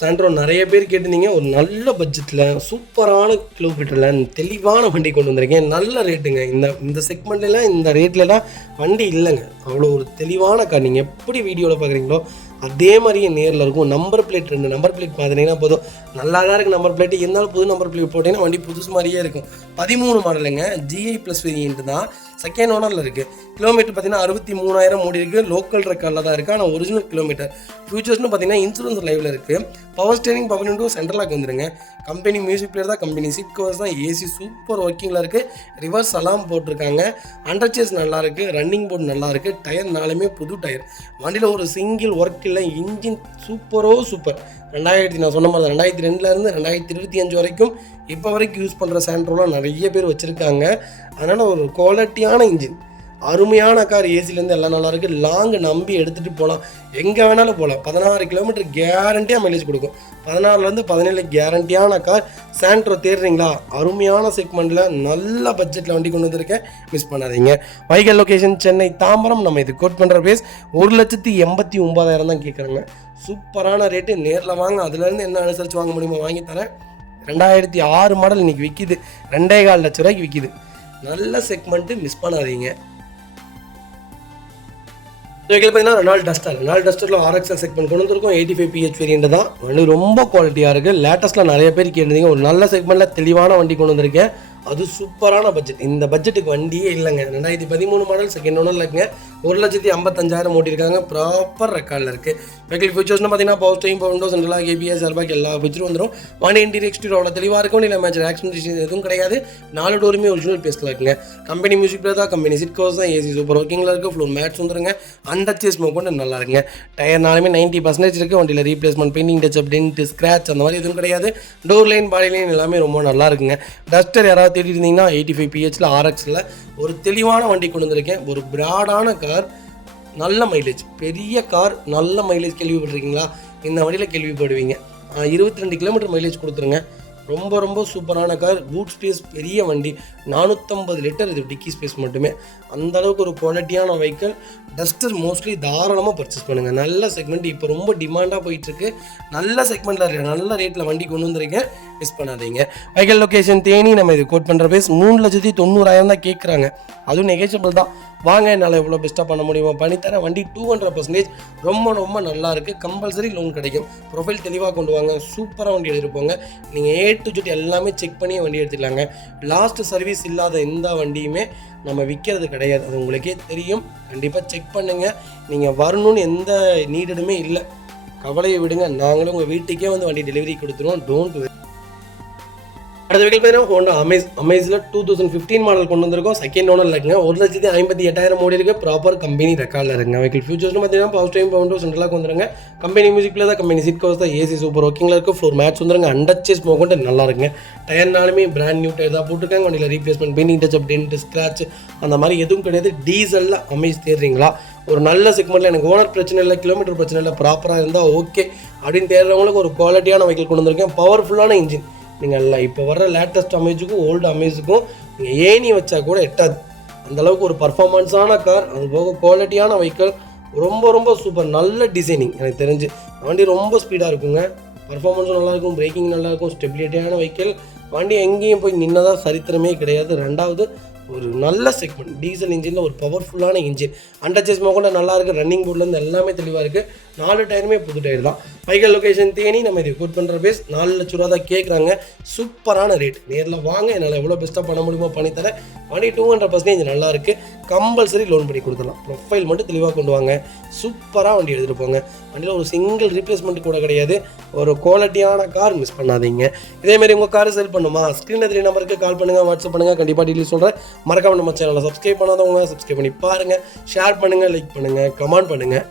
சாண்ட்ரோ நிறைய பேர் கேட்டிருந்தீங்க. ஒரு நல்ல பட்ஜெட்டில் சூப்பரான கிலோமீட்டரில் தெளிவான வண்டி கொண்டு வந்திருக்கேன். நல்ல ரேட்டுங்க. இந்த செக்மெண்ட்லாம் இந்த ரேட்லலாம் வண்டி இல்லைங்க. அவ்வளோ ஒரு தெளிவான கார். நீங்கள் எப்படி வீடியோவில் பார்க்குறீங்களோ அதே மாதிரியே நேரில் இருக்கும். நம்பர் பிளேட் 2 நம்பர் பிளேட் பார்த்தீங்கன்னா போதும். நல்லா தான் இருக்குது நம்பர் பிளேட். இருந்தாலும் புது நம்பர் பிளேட் போட்டிங்கன்னா வண்டி புதுசு மாதிரியே இருக்கும். 13 மாடலுங்க. GI+ வேரியன்ட் தான். செகண்ட் ஓனரில் இருக்குது. கிலோமீட்டர் பார்த்தீங்கன்னா 63,000 ஓடி இருக்குது. லோக்கல் ரெக்கார்டில் தான் இருக்குது. ஆனால் ஒரிஜினல் கிலோமீட்டர். ஃபியூச்சர்ஸ்னு பார்த்தீங்கன்னா இன்சூரன்ஸ் லைவில் இருக்குது. பவர் ஸ்டீரிங், பவர் விண்டோ, சென்ட்ரலாக வந்துருங்க. கம்பெனி மியூசிக் பிளேயர் தான். கம்பெனி சீட் கவர்ஸ் தான். ஏசி சூப்பர் ஒர்க்கிங்கில் இருக்குது. ரிவர்ஸ் அலாம் போட்டிருக்காங்க. அண்டர்ச்சேஸ் நல்லாயிருக்கு. ரன்னிங் போர்டு நல்லாயிருக்கு. டயர் நாலுமே புது டயர். வண்டியில் ஒரு சிங்கிள் ஒர்க் இல்லை. Engine super. 2000 நான் சொன்ன மாதிரி தான் 2002லேருந்து 2025 வரைக்கும் இப்போ வரைக்கும் யூஸ் பண்ணுற சாண்ட்ரோலாம் நிறைய பேர் வச்சுருக்காங்க. அதனால் ஒரு குவாலிட்டியான இன்ஜின், அருமையான கார். ஏசிலேருந்து எல்லாம் நல்லாயிருக்கு. லாங் நம்பி எடுத்துகிட்டு போகலாம். எங்கே வேணாலும் போகலாம். 16 கிலோமீட்டர் கேரண்டியாக மைலேஜ் கொடுக்கும். 16லேருந்து 17 கேரண்டியான கார். சாண்ட்ரோ தேடுறீங்களா? அருமையான செக்மெண்ட்டில் நல்ல பட்ஜெட்டில் வண்டி கொண்டு வந்திருக்கேன். மிஸ் பண்ணாதீங்க. Vehicle location Chennai Tambaram. நம்ம இது கோட் பண்ணுற பேஸ் 1,89,000 தான் கேட்குறாங்க. சூப்பரான ரேட்டு. நேரில் வாங்க. அதுலேருந்து என்ன அனுசரித்து வாங்க முடியுமோ வாங்கி தரேன். 2006 மாடல் இன்றைக்கி விற்கிது. 2,15 லட்ச ரூபாய்க்கு விற்கிது. நல்ல செக்மெண்ட்டு, மிஸ் பண்ணாதீங்க. வெஹிக்கிள் பார்த்தீங்கன்னா ரெனால்ட் டஸ்டரில் RXL செக்மெண்ட் கொண்டு வந்திருக்கோம். 85 PH வேரியண்ட் தான். வண்டி ரொம்ப குவாலிட்டியாக இருக்குது. லேட்டஸ்ட்டில் நிறைய பேர் கேட்டிருந்தீங்க. ஒரு நல்ல செக்மெண்ட்டில் தெளிவான வண்டி கொண்டு வந்திருக்கேன். அது சூப்பரான பட்ஜெட். இந்த பட்ஜெட்டுக்கு வண்டியே இல்லைங்க. 2013 மாடல் செகண்ட் ஓனரில் இருக்குங்க. 1,55,000 ஓட்டிருக்காங்க. ப்ராப்பர் ரெக்கார்டில் இருக்குது. வெஹிக்கிள் ஃபீச்சர்ஸ்னு பார்த்தீங்கன்னா power steering, power window, central lock, KBS, airbag எல்லா ஃபீச்சரும் வந்துடும். வண்டி இன்டீரியர் எக்ஸ்டீரியர் அவ்வளோ தெளிவாக இருக்கும். இல்லை மேட்ச் ஆக்சிடென்ட் எதுவும் கிடையாது. 4 டோருமே ஒரிஜினல் பேஸ்ட்டில் இருக்குங்க. கம்பெனி மியூசிக் பிளே தான். கம்பெனி சீட் கவர்ஸ் தான். ஏசி சூப்பர் ஒர்க்கிங்கில் இருக்குது. ஃப்ளோர் மேட்ஸ் வந்துருங்க. அண்டர்ச்சேஸ் கொண்டு நல்லா இருக்குங்க. டயர்னாலுமே 90% இருக்குது. வண்டியில் replacement, painting, touch up, dent, scratch அந்த மாதிரி எதுவும் கிடையாது. டோர் லைன், பாடி லைன் எல்லாமே ரொம்ப நல்லா இருக்குங்க. டஸ்டர் யாராவது தேடி இருந்தீங்கன்னா 85 PHல RXL ஒரு தெளிவான வண்டி கொண்டு வந்திருக்கேன். ஒரு பிராடான கார், நல்ல மைலேஜ். பெரிய கார், நல்ல மைலேஜ் கேள்விப்பட்டிருக்கீங்களா? இந்த வண்டியில் கேள்விப்படுவீங்க. 22 கிலோமீட்டர் மைலேஜ் கொடுத்துருங்க. ரொம்ப ரொம்ப சூப்பரான கார். பூட் ஸ்பேஸ் பெரிய வண்டி, 450 லிட்டர் இது டிக்கி ஸ்பேஸ் மட்டுமே. அந்த அளவுக்கு ஒரு குவாலிட்டியான வெஹிக்கிள். டஸ்டர் மோஸ்ட்லி தாராளமாக பர்ச்சேஸ் பண்ணுங்கள். நல்ல செக்மெண்ட், இப்போ ரொம்ப டிமாண்டாக போயிட்டுருக்கு. நல்ல செக்மெண்ட்டில் நல்ல ரேட்டில் வண்டி கொண்டு வந்திருக்கேன், மிஸ் பண்ணாதீங்க. Vehicle location Theni. நம்ம இது கோட் பண்ணுற பேஸ் 3,90,000 தான் கேட்குறாங்க. அதுவும் நெகோஷியபிள் தான். வாங்க, என்னால் எவ்வளோ பெஸ்ட்டாக பண்ண முடியுமோ பண்ணித்தரேன். வண்டி 200% ரொம்ப ரொம்ப நல்லா இருக்குது. கம்பல்சரி லோன் கிடைக்கும். ப்ரொஃபைல் தெளிவாக கொண்டு வாங்க. சூப்பராக வண்டி எடுத்துருப்போங்க. நீங்கள் A to Z எல்லாமே செக் பண்ணி வண்டி எடுத்துக்கலாங்க. லாஸ்ட் சர்வீஸ் இல்லாத எந்த வண்டியுமே நம்ம விற்கிறது கிடையாது, அது உங்களுக்கே தெரியும். கண்டிப்பாக செக் பண்ணுங்கள். நீங்கள் வரணும்னு எந்த நீடடுமே இல்லை, கவலையை விடுங்க. நாங்களும் உங்கள் வீட்டுக்கே வந்து வண்டி டெலிவரி கொடுத்துருவோம். டோன்ட். அடுத்த வெஹிக்கிள் பார்த்தீங்கன்னா ஹோண்டா அமேஸில் 2015 மாடல் கொண்டு வந்திருக்கோம். செகண்ட் ஓனர் இருக்குங்க. 1,58,000 ஓடி இருக்குது. ப்ராப்பர் கம்பெனி ரெக்கார்டில் இருக்குங்க. வெஹிக்கிள் ஃபியூச்சர்ஸ்னு பார்த்தீங்கன்னா பவர் ஸ்டீரிங், பவர் விண்டோஸ் சென்ட்ரலாக வந்துருங்க. கம்பெனி மியூசிக் பிளேயர் தான், கம்பெனி சீட் கவர்ஸ் தான், ஏசி சூப்பர் ஒர்க்கிங்கில் இருக்குது. ஃப்ளோர் மேட்ச் வந்துருங்க. அண்டர்ச்சேஸ் போக நல்லா இருக்குங்க. டயர்னாலுமே பிராண்ட் நியூ டயர் தான் போட்டிருக்காங்க. வண்டியில் replacement, painting touch up, dent, scratch அந்த மாதிரி எதுவும் கிடையாது. டீசலில் அமேஸ் தேடுறீங்களா, ஒரு நல்ல செக்மெண்ட்டில் எனக்கு ஓனர் பிரச்சனை இல்லை, கிலோமீட்டர் பிரச்சனை இல்லை, ப்ராப்பராக இருந்தால் ஓகே அப்படின்னு தேடுறவங்களுக்கு ஒரு குவாலிட்டியான வெஹிக்கிள் கொண்டு வந்திருக்கேன். பவர்ஃபுல்லான இன்ஜின். நீங்கள் இப்போ வர லேட்டஸ்ட் அமேஜுக்கும் ஓல்டு அமேஸுக்கும் நீங்கள் ஏணி வச்சா கூட எட்டாது. அந்தளவுக்கு ஒரு பர்ஃபார்மன்ஸான கார். அது போக குவாலிட்டியான வெஹிக்கிள். ரொம்ப ரொம்ப சூப்பர். நல்ல டிசைனிங். எனக்கு தெரிஞ்சு வண்டி ரொம்ப ஸ்பீடாக இருக்குங்க. பர்ஃபார்மன்ஸும் நல்லாயிருக்கும், பிரேக்கிங் நல்லாயிருக்கும், ஸ்டெபிலிட்டியான வெஹிக்கிள். வண்டி எங்கேயும் போய் நின்னதாக சரித்திரமே கிடையாது. ரெண்டாவது ஒரு நல்ல செக்மெண்ட், டீசல் இன்ஜினில் ஒரு பவர்ஃபுல்லான இன்ஜின். அண்டர்ச்சேஸ் கூட நல்லா இருக்குது. ரன்னிங் போர்ட்லேருந்து எல்லாமே தெளிவாக இருக்குது. 4 டயருமே புது டயர் தான். Vehicle location Theni. நம்ம இது கோட் பண்ணுற பேஸ் 4 லட்ச ரூபா தான் கேட்குறாங்க. சூப்பரான ரேட். நேரில் வாங்க, என்னால் எவ்வளோ பெஸ்ட்டாக பண்ண முடியுமோ பண்ணித்தரேன். வண்டி 200% நல்லா இருக்குது. கம்பல்சரி லோன் பண்ணி கொடுத்துடலாம். ப்ரொஃபைல் மட்டும் தெளிவாக கொண்டு வாங்க. சூப்பராக வண்டி எடுத்துகிட்டு போங்க. வண்டியில் ஒரு சிங்கிள் ரீப்ளேஸ்மெண்ட் கூட கிடையாது. ஒரு குவாலிட்டியான கார், மிஸ் பண்ணாதீங்க. இதேமாரி உங்கள் கார் செல் பண்ணுமா, ஸ்க்ரீனில் 3 நம்பருக்கு கால் பண்ணுங்கள், வாட்ஸ்அப் பண்ணுங்கள். கண்டிப்பாக டீட்டெயில் சொல்கிறேன். மறக்காம நம்ம சேனலை சப்ஸ்கிரைப் பண்ணாதவங்க சப்ஸ்கிரைப் பண்ணி பாருங்கள். ஷேர் பண்ணுங்கள், லைக் பண்ணுங்கள், கமெண்ட் பண்ணுங்கள்.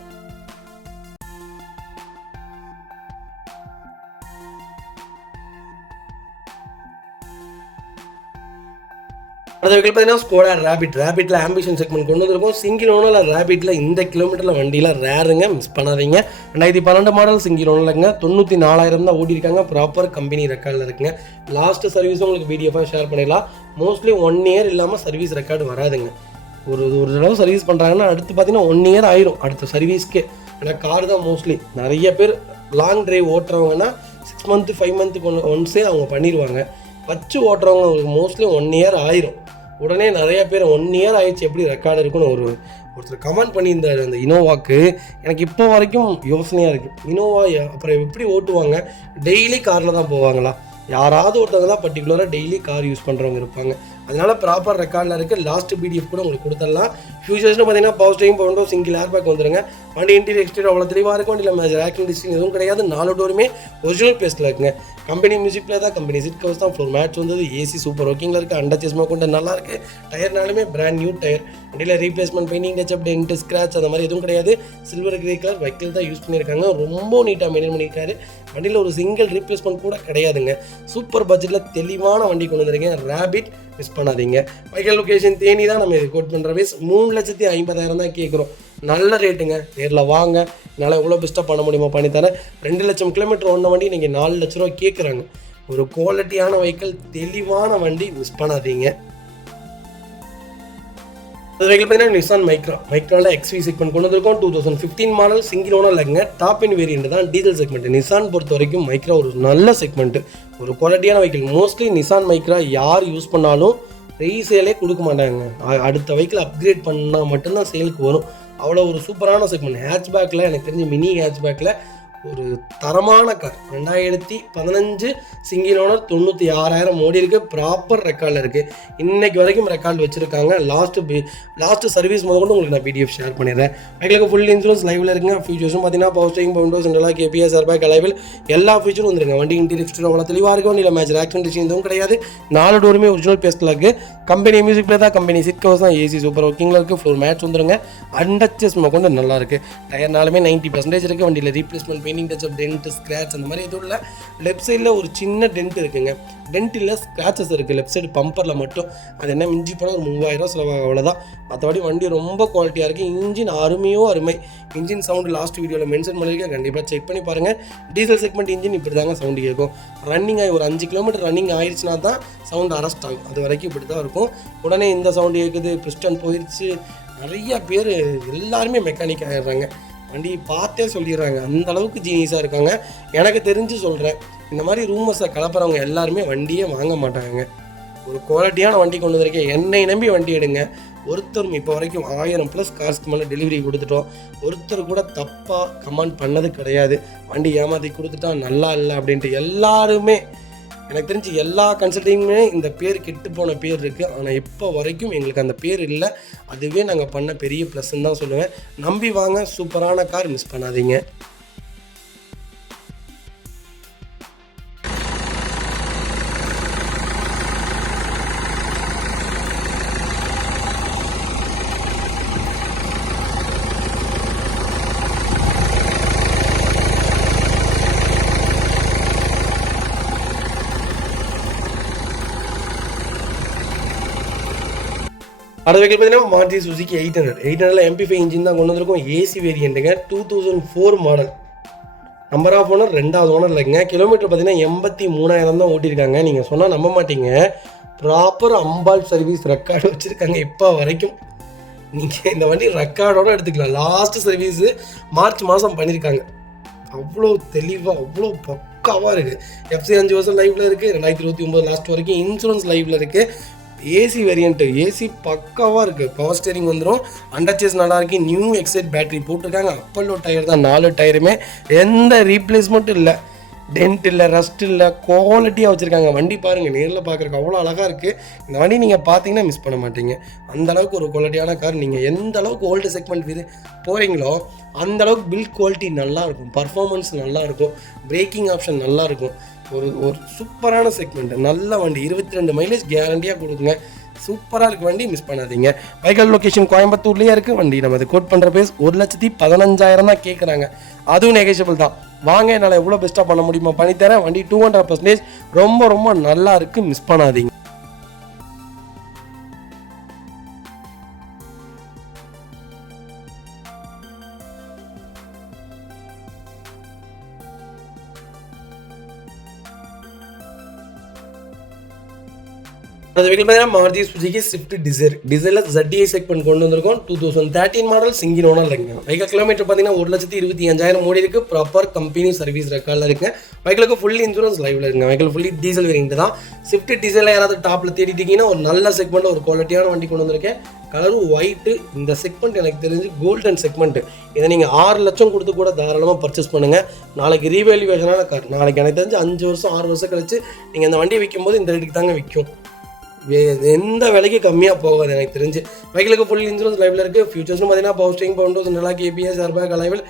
அடுத்த வெஹிக்கிள் பார்த்தீங்கன்னா ஸ்கோடா ரேபிட்டில் ஆம்பிஷன் செக்மெண்ட் கொண்டு வந்திருக்கும். சிங்கிள் ஓனரில் ரேபிட்டில் இந்த கிலோமீட்டரில் வண்டியில் ரேருங்க, மிஸ் பண்ணாதீங்க. 2012 மாடல் சிங்கிள் ஓனரில்ங்க. 94,000 தான் ஓடி இருக்காங்க. ப்ராப்பர் கம்பெனி ரெக்கார்டில் இருக்குங்க. லாஸ்ட் சர்வீஸும் உங்களுக்கு பிடிஎஃபாக ஷேர் பண்ணிடலாம். மோஸ்ட்லி 1 இயர் இல்லாமல் சர்வீஸ் ரெக்கார்டு வராதுங்க. ஒரு தடவை சர்வீஸ் பண்ணுறாங்கன்னா அடுத்து பார்த்தீங்கன்னா 1 இயர் ஆயிரும் அடுத்த சர்வீஸ்க்கே. ஏன்னா கார் தான் மோஸ்ட்லி நிறைய பேர் லாங் டிரைவ் ஓட்டுறவங்கன்னா 6 மந்த்து 5 மந்த்துக்கு ஒன்ஸே அவங்க பண்ணிடுவாங்க. வச்சு ஓட்டுறவங்க உங்களுக்கு மோஸ்ட்லி 1 இயர் ஆயிரும். உடனே நிறைய பேர் 1 இயர் ஆயிடுச்சு எப்படி ரெக்கார்டு இருக்குன்னு ஒருத்தர் கமெண்ட் பண்ணியிருந்தார். அந்த இனோவாக்கு எனக்கு இப்போ வரைக்கும் யோசனையாக இருக்குது. இனோவா அப்புறம் எப்படி ஓட்டுவாங்க? டெய்லி காரில் தான் போவாங்களா? யாராவது ஒருத்தவங்க தான் பர்டிகுலராக டெய்லி கார் யூஸ் பண்ணுறவங்க இருப்பாங்க. அதனால ப்ராப்பர் ரெக்கார்டில் இருக்குது. லாஸ்ட் பிடிஎஃப் கூட உங்களுக்கு கொடுத்துடலாம். ஃபியூச்சர்ஸ்னு பார்த்தீங்கன்னா power steering, power Windows, single air bag வந்துருங்க. வண்டி இன்டீரியர் எக்ஸ்டீரியர் அவ்வளோ தெளிவாக இருக்கும். வண்டியில் மேஜர் ஆக்டிங் டிஸ்டிங் எதுவும் கிடையாது. 4 டோருமே ஒரிஜினல் பேஸ்ட்டில் இருக்குங்க. கம்பெனி மியூசிக் பிளேயர் தான், கம்பெனி சீட் கவர்ஸ் தான், ஃப்ளோர் மேட்ச் வந்தது, ஏசி சூப்பர் ஒர்க்கிங்கில் இருக்குது. அண்டர்ச்சேஸ் கொண்டு நல்லா இருக்குது. டயர்னாலுமே பிராண்ட் நியூ டயர். வண்டியில் replacement, painting touch up, dent, scratch அந்த மாதிரி எதுவும் கிடையாது. சில்வர் கிரே கலர் வெஹிக்கிள் தான் யூஸ் பண்ணியிருக்காங்க. ரொம்ப நீட்டாக மெயின்டைன் பண்ணியிருக்காரு. வண்டியில் ஒரு சிங்கிள் ரீப்ளேஸ்மெண்ட் கூட கிடையாதுங்க. சூப்பர் பட்ஜெட்டில் தெளிவான வண்டி கொண்டு வந்திருக்கேன். ரேபிட், மிஸ் பண்ணாதீங்க. வெஹிக்கிள் லொக்கேஷன் தேனி தான். நம்ம இது கோட் பண்ணுற பேஸ் 3,50,000 தான் கேட்குறோம். நல்ல ரேட்டுங்க. நேரில் வாங்க, என்னால் எவ்வளோ பெஸ்ட்டாக பண்ண முடியுமோ பண்ணித்தரேன். 2 லட்சம் கிலோமீட்டர் ஓடின வண்டி நீங்கள் 4 லட்ச ரூபா கேட்குறாங்க. ஒரு குவாலிட்டியான வெஹிக்கிள், தெளிவான வண்டி, மிஸ் பண்ணாதீங்க. அது வெஹிக்கிள் பார்த்தீங்கன்னா நிசான் மைக்ராவில் XV செக்மெண்ட் கொண்டு வந்திருக்கோம். 2015 மாடல் சிங்கிள் ஓனர் இல்லைங்க. டாப் இன் வேரியன்ட் தான், டீசல் செக்மெண்ட். நிசான் பொறுத்த வரைக்கும் மைக்ரா ஒரு நல்ல செக்மெண்ட்டு, ஒரு குவாலிட்டியான வெஹிக்கிள். மோஸ்ட்லி நிசான் மைக்ரா யார் யூஸ் பண்ணாலும் ரீசேலே கொடுக்க மாட்டாங்க. அடுத்த வெஹிக்கிள் அப்கிரேட் பண்ணால் மட்டும்தான் சேலுக்கு வரும். அவ்வளோ ஒரு சூப்பரான செக்மெண்ட். ஹேட்ச்பேக்கில் எனக்கு தெரிஞ்ச மினி ஹேட்ச்பேக்கில் ஒரு தரமான கார். 2015 சிங்கிள் ஓனர், 96,000 ஓடி இருக்குது. ப்ராப்பர் ரெக்கார்டில் இருக்குது. இன்றைக்கு வரைக்கும் ரெக்கார்டு வச்சுருக்காங்க. லாஸ்ட்டு சர்வீஸ் முதல்கொண்டு உங்களுக்கு நான் பிடிஎஃப் ஷேர் பண்ணிடுறேன். வெஹிக்கிளுக்கு ஃபுல் இன்சூரன்ஸ் லைவில் இருக்குங்க. ஃபியூச்சர்ஸும் பார்த்தீங்கன்னா power steering, power windows, central lock KBS, airbag, alloy wheel எல்லா ஃபியூச்சரும் வந்துருங்க. வண்டி இன்டீரியர் எக்ஸ்டீரியர் அவ்வளோ தெளிவாக இருக்கும். வண்டியில் மேஜர் ஆக்சிடென்ட் டிஸ்டிங் எதுவும் கிடையாது. 4 டோருமே ஒரிஜினல் பேஸ்ட்டில் இருக்குது. கம்பெனி மியூசிக் பிளேயர் தான், கம்பெனி சீட் கவர்ஸ் தான், ஏசி சூப்பர் ஒர்க்கிங்கில் இருக்குது. ஃப்ளோர் மேட்ச் வந்துருங்க. அண்டர்ச்சேஸ் கொண்டு நல்லா இருக்குது. டயர்னாலுமே 90% இருக்குது. வண்டியில் replacement, painting touch dent scratch அந்த மாதிரி எதுவும் இல்லை. லெஃப்ட் சைடில் ஒரு சின்ன டென்ட் இருக்குங்க, டென்ட் இல்லை ஸ்க்ராச்சஸ் இருக்குது லெஃப்ட் சைடு பம்பரில் மட்டும். அது என்ன மிஞ்சி போனால் ஒரு 3000 செலவாகும், அவ்வளோதான். மற்றபடி வண்டி ரொம்ப குவாலிட்டியாக இருக்குது. இன்ஜின் அருமையோ அருமை. இன்ஜின் சவுண்டு லாஸ்ட் வீடியோவில் மென்ஷன் பண்ணியிருக்கேன், கண்டிப்பாக செக் பண்ணி பாருங்கள். டீசல் செக்மெண்ட் இன்ஜின் இப்படி தாங்க சவுண்டு கேட்கும். ரன்னிங் ஆகி ஒரு 5 கிலோமீட்டர் ரன்னிங் ஆயிடுச்சுனா தான் சவுண்டு அரெஸ்ட் ஆகும், அது வரைக்கும் இப்படி தான் இருக்கும். உடனே இந்த சவுண்டு கேட்குது, பிஸ்டன் போயிடுச்சு. நிறையா பேர் எல்லாருமே மெக்கானிக் ஆகிடுறாங்க, வண்டி பார்த்தே சொல்லிடுறாங்க, அந்த அளவுக்கு ஜீனியஸாக இருக்காங்க. எனக்கு தெரிஞ்சு சொல்கிறேன், இந்த மாதிரி ரூமர்ஸை கலப்புறவங்க எல்லாருமே வண்டியே வாங்க மாட்டாங்க. ஒரு குவாலிட்டியான வண்டி கொண்டு வந்திருக்கேன், என்னை நம்பி வண்டி எடுங்க. ஒருத்தரும் இப்போ வரைக்கும் 1000+ கார்ஸ்க்கு மேலே டெலிவரி கொடுத்துட்டோம், ஒருத்தர் கூட தப்பாக கமெண்ட் பண்ணது கிடையாது. வண்டி ஏமாற்றி கொடுத்துட்டா நல்லா இல்லை அப்படின்ட்டு. எல்லாருமே எனக்கு தெரிஞ்சு எல்லா கன்சல்டிங்குமே இந்த பேர் கெட்டு போன பேர் இருக்குது, ஆனால் இப்போ வரைக்கும் எங்களுக்கு அந்த பேர் இல்லை. அதுவே நாங்கள் பண்ண பெரிய ப்ளஸ்ன்னு தான் சொல்லுவேன். நம்பி வாங்க, சூப்பரான கார், மிஸ் பண்ணாதீங்க. அடுத்த வெஹிக்கிள் பார்த்தீங்கன்னா மாருதி சுசுகி 800 MP5 இன்ஜின் தான் கொண்டு வந்திருக்கோம். ஏசி வேரியண்ட்டுங்க, 2004 மாடல். நம்பர் ஆஃப் ஓனர் 2வது ஓனர் இல்லைங்க. கிலோமீட்டர் பார்த்தீங்கன்னா 83,000 தான் ஓட்டியிருக்காங்க. நீங்கள் சொன்னால் நம்ப மாட்டீங்க, ப்ராப்பர் அம்பால் சர்வீஸ் ரெக்கார்டு வச்சுருக்காங்க இப்போ வரைக்கும். நீங்கள் இந்த வண்டி ரெக்கார்டோடு எடுத்துக்கலாம். லாஸ்ட் சர்வீஸு மார்ச் மாதம் பண்ணியிருக்காங்க. அவ்வளோ தெளிவாக அவ்வளோ பக்காவாக இருக்குது. FC 5 வருஷம் லைஃப்பில் இருக்குது, 2029 லாஸ்ட் வரைக்கும் இன்சூரன்ஸ் லைஃப்பில் இருக்குது. ஏசி வேரியண்ட்டு, ஏசி பக்காவாக இருக்குது. பவர் ஸ்டேரிங் வந்துடும், அண்டர்ச்சேஸ் நல்லா இருக்குது. நியூ எக்ஸைட் பேட்டரி போட்டிருக்காங்க. அப்பல்லோ டயர் தான் 4 டயருமே, எந்த ரீப்ளேஸ்மெண்ட்டும் இல்லை, டென்ட் இல்லை, ரஸ்ட் இல்லை, குவாலிட்டியாக வச்சுருக்காங்க. வண்டி பாருங்கள், நேரில் பார்க்குறக்கு அவ்வளோ அழகாக இருக்குது. இந்த வண்டி நீங்கள் பார்த்தீங்கன்னா மிஸ் பண்ண மாட்டீங்க. அந்தளவுக்கு ஒரு குவாலிட்டியான கார். நீங்கள் எந்த அளவுக்கு ஓல்டு செக்மெண்ட் இது போகிறீங்களோ அந்தளவுக்கு பில்ட் குவாலிட்டி நல்லாயிருக்கும், பர்ஃபார்மன்ஸ் நல்லாயிருக்கும், பிரேக்கிங் ஆப்ஷன் நல்லாயிருக்கும். ஒரு சூப்பரான செக்மெண்ட், நல்ல வண்டி. 22 மைலேஜ் கேரண்டியாக கொடுக்குங்க. சூப்பராக இருக்குது வண்டி, மிஸ் பண்ணாதீங்க. வெஹிக்கிள் லொக்கேஷன் கோயம்புத்தூர்லேயே இருக்குது. வண்டி நம்ம அதை கோட் பண்ணுற பேஸ் 1,15,000 தான் கேட்குறாங்க, அதுவும் நெகோஷியபிள் தான். வாங்க, என்னால் எவ்வளோ பெஸ்ட்டாக பண்ண முடியுமோ பண்ணித்தரேன். வண்டி 200% ரொம்ப ரொம்ப நல்லா இருக்குது, மிஸ் பண்ணாதீங்க. அந்த வெஹிக்கிள் பார்த்தீங்கன்னா மாருதி சுசுகி ஸ்விஃப்ட் டிசைர். டிசைரில் ZDI செக்மெண்ட் கொண்டு வந்திருக்கோம். 2013 மாடல், சிங்கிள் ஓனர் இல்லைங்க. வெஹிக்கிள் கிலோமீட்டர் பார்த்தீங்கன்னா 1,25,000 ஓடி இருக்குது. ப்ராப்பர் கம்பெனி சர்வீஸ் ரெக்கார்டில் இருக்குங்க. வெஹிக்கிளுக்கு ஃபுல்லி இன்சூரன்ஸ் லைவில் இருக்குங்க. வெஹிக்கிள் ஃபுல்லி டீசல் வேரியண்ட் தான். ஸ்விஃப்ட் டிசைரில் யாராவது டாப்பில் தேடிட்டீங்கன்னா ஒரு நல்ல செக்மெண்ட்டில் ஒரு குவாலிட்டியான வண்டி கொண்டு வந்திருக்கேன். கலரும் ஒயிட்டு. இந்த செக்மெண்ட் எனக்கு தெரிஞ்சு கோல்டன் செக்மெண்ட்டு. இதை நீங்கள் 6 லட்சம் கொடுத்து கூட தாராளமாக பர்ச்சேஸ் பண்ணுங்கள். நாளைக்கு ரீவேல்யூவேஷனான கார். நாளைக்கு எனக்கு தெரிஞ்சு 5 வருஷம் 6 வருஷம் கழிச்சு நீங்கள் இந்த வண்டியை விற்கும் போது இந்த ரேட்டுக்கு தாங்க விற்கும். எந்த விலைக்கு கம்மியாக போகாது எனக்கு தெரிஞ்சு. வெஹிக்கிளுக்கு ஃபுல் இன்சூரன்ஸ் லைவில் இருக்குது. ஃபியூச்சர்ஸ்னு பார்த்தீங்கன்னா பவர் ஸ்டீரிங், பவுண்டோஸ், நல்லா KPS, ஏர்பேக், அலைவல்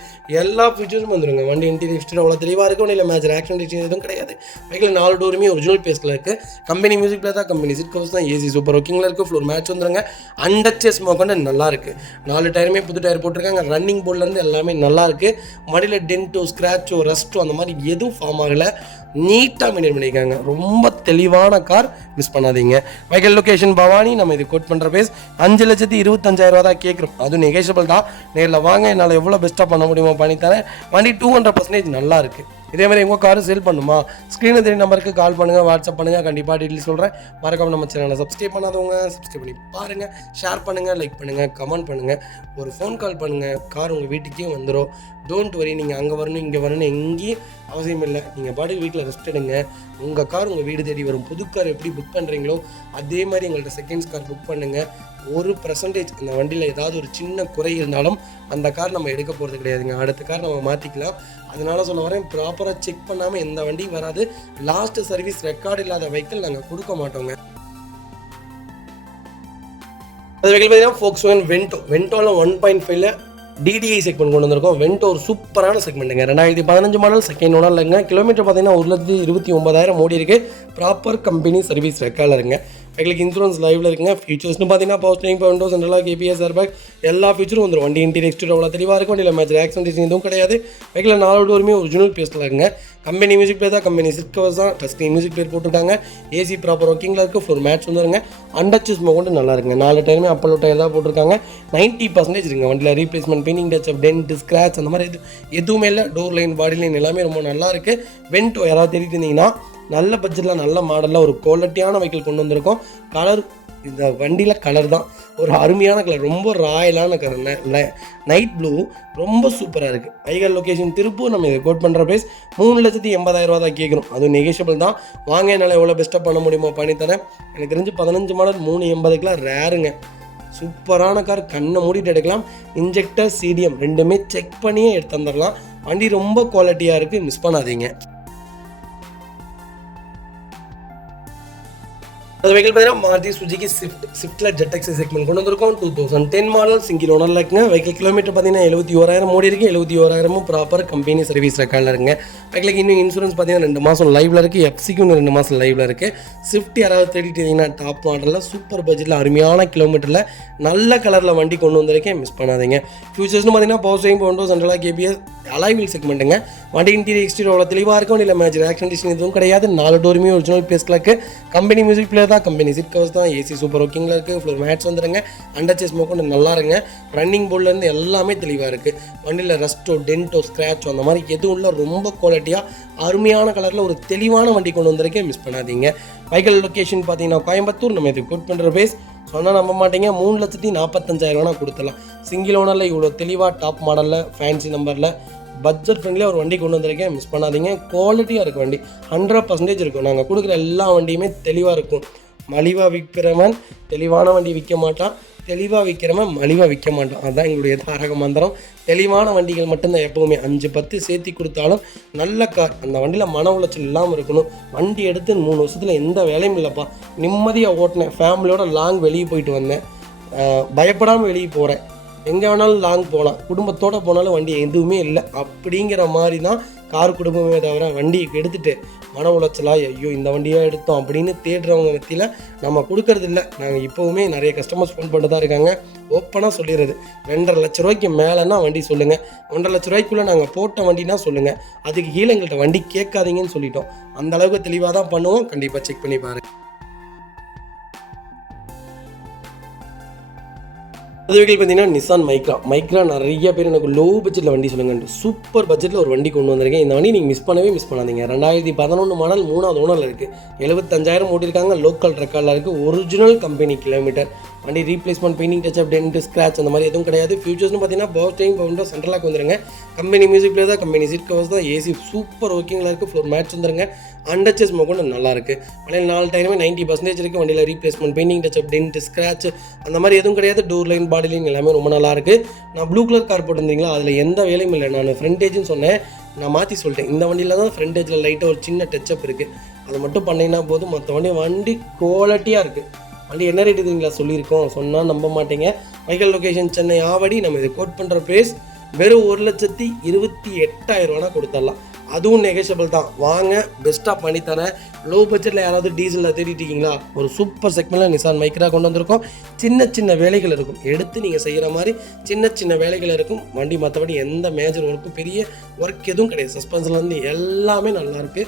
எல்லா ஃபியூச்சர்ஸும் வந்துருங்க. வண்டி இன்டீரியர் எக்ஸ்டீரியர் அவ்வளோ தெளிவாக இருக்கும். இல்லை மேஜர் ஆக்சிடென்ட் எதுவும் கிடையாது. வெஹிக்கிள் 4 டோருமே ஒரிஜினல் பேஸில் இருக்குது. கம்பெனி மியூசிக் பிளே தான், கம்பெனி சீட் கவர்ஸ் தான், ஏசி சூப்பர் ஒர்க்கிங்கில் இருக்குது. ஃப்ளோர் மேட்ச் வந்துருங்க. அண்டர்ச்சேஸ் மோக்கொண்டு நல்லா இருக்குது. 4 டயருமே புது டயர் போட்டிருக்காங்க. ரன்னிங் போர்ட்லேருந்து எல்லாமே நல்லா இருக்குது. மடியில் டென்ட்டோ, ஸ்க்ராச்சோ, ரஸ்ட்டோ அந்த மாதிரி எதுவும் ஃபார்ம் ஆகலை. நீட்டாக மெயின்டைன் பண்ணியிருக்காங்க. ரொம்ப தெளிவான கார், மிஸ் பண்ணாதீங்க. Vehicle location Bhavani. நம்ம இது கோட் பண்ணுற பேஸ் 5,25,000 தான் கேட்குறோம், அதுவும் நெகோஷியபிள் தான். நேரில் வாங்க, என்னால் எவ்வளோ பெஸ்ட்டாக பண்ண முடியுமோ பண்ணித்தரேன். வண்டி 200% நல்லா இருக்குது. இதே மாதிரி உங்கள் காரு சேல் பண்ணுமா, ஸ்க்ரீனில் தெரிய நம்பருக்கு கால் பண்ணுங்கள், வாட்ஸ்அப் பண்ணுங்கள், கண்டிப்பாக டீட்டெயில்ஸ் சொல்கிறேன். மறக்காம நம்ம சேனலை சப்ஸ்கிரைப் பண்ணாதவங்க சப்ஸ்கிரைப் பண்ணி பாருங்கள், ஷேர் பண்ணுங்கள், லைக் பண்ணுங்கள், கமெண்ட் பண்ணுங்கள், ஒரு ஃபோன் கால் பண்ணுங்கள். கார் உங்கள் வீட்டுக்கே வந்துடும். டோன்ட் வரி, நீங்கள் அங்கே வரணும் இங்கே வரணும்னு எங்கேயும் அவசியம் இல்லை. நீங்கள் பாட்டுக்கு வீட்டில் ரெஸ்ட் எடுங்க. உங்கள் கார் உங்கள் வீடு தேடி வரும். புது கார் எப்படி புக் பண்ணுறீங்களோ அதே மாதிரி எங்கள்கிட்ட செகண்ட்ஸ் கார் புக் பண்ணுங்கள். 1% இந்த வண்டியில் ஏதாவது ஒரு சின்ன குறை இருந்தாலும் அந்த கார் நம்ம எடுக்க போகிறது கிடையாதுங்க. அடுத்த கார் நம்ம மாற்றிக்கலாம். அதனால சொல்ல வரேன், ப்ராப்பராக செக் பண்ணாமல் எந்த வண்டியும் வராது. லாஸ்ட் சர்வீஸ் ரெக்கார்டு இல்லாத வெஹிக்கிள் நாங்கள் கொடுக்க மாட்டோங்க. அது வெஹிக்கிள் பார்த்தீங்கன்னா Volkswagen Vento. வென்டோவில் 1.5 DDI செக்மெண்ட் கொண்டு வந்திருக்கோம். வென்டோ ஒரு சூப்பரான செக்மெண்ட்டுங்க. 2015 மாடல், செகண்ட் ஓனர் இல்லைங்க. கிலோமீட்டர் பார்த்தீங்கன்னா 1,29,000 ஓடி இருக்குது. ப்ராப்பர் கம்பெனி சர்வீஸ் ரெக்கார்டில் இருங்க. எங்களுக்கு இன்சூரன்ஸ் லைவில் இருக்குங்க. ஃபீச்சர்ஸ்னு பார்த்தீங்கன்னா power steering, power windows, central lock, ABS, airbag எல்லா ஃபீச்சரும் வந்துடும். வண்டி இன்டீரியர் எக்ஸ்டீரியர் அவ்வளோ தெளிவாக இருக்கும். வண்டியில் மேட்ச் ஆக்சிடென்ட் எதுவும் கிடையாது. வெஹிக்கில் 4 டோருமே ஒரிஜினல் பேஸ்ட்டில் இருக்குங்க. கம்பெனி மியூசிக் பிளேயர் தான், கம்பெனி சிட் கவர்ஸ் தான், டச் ஸ்க்ரீன் மியூசிக் பிளேயர் போட்டிருக்காங்க. ஏசி ப்ராப்பர் ஒர்க்கிங்கில் இருக்குது. ஃப்ளோர் மேட்ச் வந்துருங்க. அண்டச்சஸ் கொண்டு நல்லா இருக்குங்க. 4 டயருமே அப்பலோ டயர் தான் போட்டிருக்காங்க. 90% இருக்குங்க. வண்டியில் replacement, painting touch up, dent, scratch அந்த மாதிரி எதுவுமே இல்லை. டோர் லைன், பாடி லைன் எல்லாமே ரொம்ப நல்லா இருக்குது. வென்டோ யாராவது தேடிட்டு இருந்தீங்கன்னா நல்ல பட்ஜெட்டில் நல்ல மாடலில் ஒரு குவாலிட்டியான வெஹிக்கிள் கொண்டு வந்திருக்கோம். கலர் இந்த வண்டியில் கலர் தான் ஒரு அருமையான கலர், ரொம்ப ராயலான கலர். நைட் ப்ளூ ரொம்ப சூப்பராக இருக்குது. Eye care location Tiruppur. நம்ம இதை கோட் பண்ணுற ப்ரைஸ் 3,80,000 தான் கேட்குறோம். அதுவும் நெகோஷியபிள் தான். வாங்க, என்னால் எவ்வளோ பெஸ்ட்டாக பண்ண முடியுமோ பண்ணித்தரேன். எனக்கு தெரிஞ்சு 15 மாடல் 380க்குலாம் ரேருங்க. சூப்பரான கார், கண்ணை மூடிட்டு எடுக்கலாம். இன்ஜெக்டர், CDM ரெண்டுமே செக் பண்ணியே எடுத்து வந்துடலாம். வண்டி ரொம்ப குவாலிட்டியாக இருக்குது, மிஸ் பண்ணாதீங்க. அது வெஹிக்கிள் பார்த்தீங்கன்னா மாருதி சுஜுகி ஸ்விஃப்ட்டில் ஜெட்எக்ஸ் செக்மெண்ட் கொண்டு வந்திருக்கோம். 2010 மாடல், சிங்கிள் ஓனரில் இருக்குங்க. வெஹிக்கிள் கிலோமீட்டர் பார்த்தீங்கன்னா 71,000 ஓடி இருக்குது. 71,000 ப்ராப்பர் கம்பெனி சர்வீஸ் ரெக்கார்டில் இருக்குங்க. வெஹிக்கிளுக்கு இன்னும் இன்சூரன்ஸ் பார்த்தீங்கன்னா 2 மாதம் லைவில் இருக்குது. எஃப்சிக்கு இன்னும் 2 மாதம் லைவில் இருக்குது. ஸ்விஃப்ட் யாராவது தேடிட்டு இருந்தீங்கன்னா டாப் மாடலில் சூப்பர் பட்ஜெட்டில் அருமையான கிலோமீட்டரில் நல்ல கலரில் வண்டி கொண்டு வந்திருக்கேன், மிஸ் பண்ணாதீங்க. ஃபியூச்சர்ஸ்னு பார்த்தீங்கன்னா power steering, power windows, central lock, ABS alloy wheel செக்மெண்ட்டுங்க. வண்டி இன்டீரியர் எக்ஸ்டீரியர் அவ்வளோ தெளிவாக இருக்கும். வண்டியில் மேட்ச் ஆக்சிடென்ட் எதுவும் கிடையாது. 4 டோருமே ஒரிஜினல் பேஸ்ட்டில் இருக்குது. கம்பெனி மியூசிக் பிளேயர் தான், கம்பெனி சிட் கவர்ஸ் தான், ஏசி சூப்பர் ஒர்க்கிங்கில் இருக்குது. ஃப்ளோர் மேட்ச் வந்துடுங்க. அண்டர்சேஸ் கொண்டு நல்லா இருங்க. ரன்னிங் போர்ட்லேருந்து எல்லாமே தெளிவாக இருக்குது. வண்டியில் ரஸ்ட்டோ, டென்ட்டோ, ஸ்க்ராச்சோ அந்த மாதிரி எதுவும் இல்லை. ரொம்ப குவாலிட்டியாக அருமையான கலரில் ஒரு தெளிவான வண்டி கொண்டு வந்திருக்கேன், மிஸ் பண்ணாதீங்க. வெஹிக்கிள் லொக்கேஷன் பார்த்தீங்கன்னா கோயம்புத்தூர். நம்ம இது கோட் பண்ணுற பேஸ் சொன்னால் நம்ப மாட்டீங்க, 3,45,000 கொடுத்துடலாம். சிங்கிள் ஓனரில் இவ்வளோ தெளிவாக டாப் மாடலில் ஃபேன்சி நம்பரில் பட்ஜெட் ஃப்ரெண்ட்லியாக ஒரு வண்டி கொண்டு வந்திருக்கேன், மிஸ் பண்ணாதீங்க. குவாலிட்டியாக இருக்குது வண்டி, 100% இருக்கும். நாங்கள் கொடுக்குற எல்லா வண்டியுமே தெளிவாக இருக்கும். மலிவாக விற்கிறவன் தெளிவான வண்டி விற்க மாட்டான், தெளிவாக விற்கிறவன் மலிவாக விற்க மாட்டான். அதுதான் எங்களுடைய தாரக மந்திரம். தெளிவான வண்டிகள் மட்டும்தான் எப்போவுமே 5-10 சேர்த்தி கொடுத்தாலும் நல்ல கார், அந்த வண்டியில் மன உளைச்சல் இல்லாமல் இருக்கணும். வண்டி எடுத்து 3 வருஷத்தில் எந்த வேலையும் இல்லைப்பா, நிம்மதியாக ஓட்டினேன், ஃபேமிலியோட லாங் வெளியே போயிட்டு வந்தேன், பயப்படாமல் வெளியே போகிறேன், எங்கே வேணாலும் லாங் போகலாம், குடும்பத்தோடு போனாலும் வண்டி எதுவுமே இல்லை அப்படிங்கிற மாதிரி தான் கார் குடும்பமே தவிர வண்டியை எடுத்துகிட்டு மன உளைச்சலா ஐயோ இந்த வண்டியாக எடுத்தோம் அப்படின்னு தேடுறவங்க மத்தியில் நம்ம கொடுக்கறது இல்லை. நாங்கள் இப்போவுமே நிறைய கஸ்டமர்ஸ் ஃபோன் பண்ணிட்டு தான் இருக்காங்க. ஓப்பனாக சொல்லிடுறது, 2.5 லட்ச ரூபாய்க்கு மேலேனா வண்டி சொல்லுங்கள், 1.5 லட்ச ரூபாய்க்குள்ளே நாங்கள் போட்ட வண்டினா சொல்லுங்கள், அதுக்கு கீழே எங்கள்கிட்ட வண்டி கேட்காதீங்கன்னு சொல்லிட்டோம். அந்தளவுக்கு தெளிவாக தான் பண்ணுவோம். கண்டிப்பாக செக் பண்ணி பாருங்கள். அது வெஹிக்கிள் பார்த்தீங்கன்னா நிசான் மைக்ரா நிறைய பேர் எனக்கு லோ பட்ஜெட்டில் வண்டி சொல்லுங்கள், சூப்பர் பட்ஜெட்டில் ஒரு வண்டி கொண்டு வந்திருக்கேன். இந்த வண்டி நீங்கள் மிஸ் பண்ணாதீங்க. 2011 மாடல், 3வது ஓனரில் இருக்குது. 75,000 ஓட்டிருக்காங்க. லோக்கல் ரெக்கார்டில் இருக்குது. Original company kilometre. வண்டி replacement, painting touch up, dent, scratch அந்த மாதிரி எதுவும் கிடையாது. ஃபியூச்சர்ஸ்னு பார்த்தீங்கன்னா power steering, power windows, central lock வந்துருங்க. கம்பெனி மியூசிக் பிளேயர் தான், கம்பெனி சீட் கவர்ஸ் தான், ஏசி சூப்பர் ஒர்க்கிங்கில் இருக்குது. ஃப்ளோர் மேட்ச் வந்துருங்க. அண்டர்சேஸ் கொண்டு நல்லா இருக்குது. வண்டியில் 4 டயருமே 90% இருக்குது. வண்டியில் replacement, painting touch up, dent, scratch அந்த மாதிரி எதுவும் கிடையாது. டோர் லைன், பாடி லைன் எல்லாமே ரொம்ப நல்லா இருக்குது. நான் ப்ளூ கலர் கார் போட்டிருந்தீங்களா, அதில் எந்த வேலையும் இல்லை. நான் ஃப்ரண்டேஜ்னு சொன்னேன், நான் மாற்றி சொல்லிட்டேன். இந்த வண்டியில் தான் ஃப்ரண்டேஜில் லைட்டாக ஒரு சின்ன டச்சப் இருக்குது. அதை மட்டும் பண்ணிங்கன்னா போதும். மற்ற வண்டி குவாலிட்டியாக இருக்குது. வண்டி என்ன ரேட் இதுங்களா சொல்லியிருக்கோம், சொன்னால் நம்ப மாட்டேங்க. Vehicle location Chennai Avadi. நம்ம இதை கோட் பண்ணுற ப்ரைஸ் வெறும் 1,28,000 கொடுத்துடலாம். அதுவும் நெகோஷியபிள் தான். வாங்க, பெஸ்ட்டாக பண்ணித்தரேன். லோ பட்ஜெட்டில் யாராவது டீசலில் தேடிட்டீங்களா, ஒரு சூப்பர் செக்மெண்ட்டில் நிசான் மைக்ரா கொண்டு வந்திருக்கோம். சின்ன வேலைகள் இருக்கும், எடுத்து நீங்கள் செய்கிற மாதிரி சின்ன வேலைகள் இருக்கும். வண்டி மற்றபடி எந்த மேஜர் ஒர்க்கும் பெரிய ஒர்க் எதுவும் கிடையாது. சஸ்பென்ஷன்லேருந்து எல்லாமே நல்லாயிருக்கு.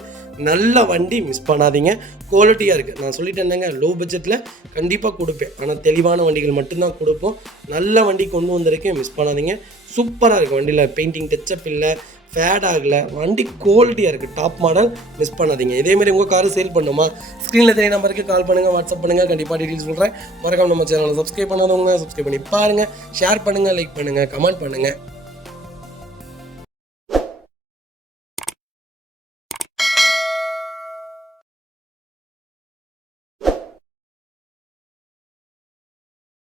நல்ல வண்டி, மிஸ் பண்ணாதீங்க. குவாலிட்டியாக இருக்குது. நான் சொல்லிட்டேன்னங்க, லோ பட்ஜெட்டில் கண்டிப்பாக கொடுப்பேன், ஆனால் தெளிவான வண்டிகள் மட்டும்தான் கொடுப்போம். நல்ல வண்டி கொண்டு வந்திருக்கேன், மிஸ் பண்ணாதீங்க. சூப்பராக இருக்குது. வண்டியில் பெயிண்டிங் டச்சப் இல்லை, ஃபேட் ஆகலை, வண்டி குவாலிட்டியாக இருக்குது, டாப் மாடல், மிஸ் பண்ணாதீங்க. இதேமாதிரி உங்கள் காரு சேல் பண்ணுமா, ஸ்க்ரீனில் தெரிய நம்பருக்கு கால் பண்ணுங்கள், வாட்ஸ்அப் பண்ணுங்கள். கண்டிப்பாக டீட்டெயில்ஸ் சொல்கிறேன். மறக்காம நம்ம சேனலை சப்ஸ்கிரைப் பண்ணாதவங்க சப்ஸ்கிரைப் பண்ணி பாருங்கள், ஷேர் பண்ணுங்கள், லைக் பண்ணுங்கள், கமெண்ட் பண்ணுங்கள்.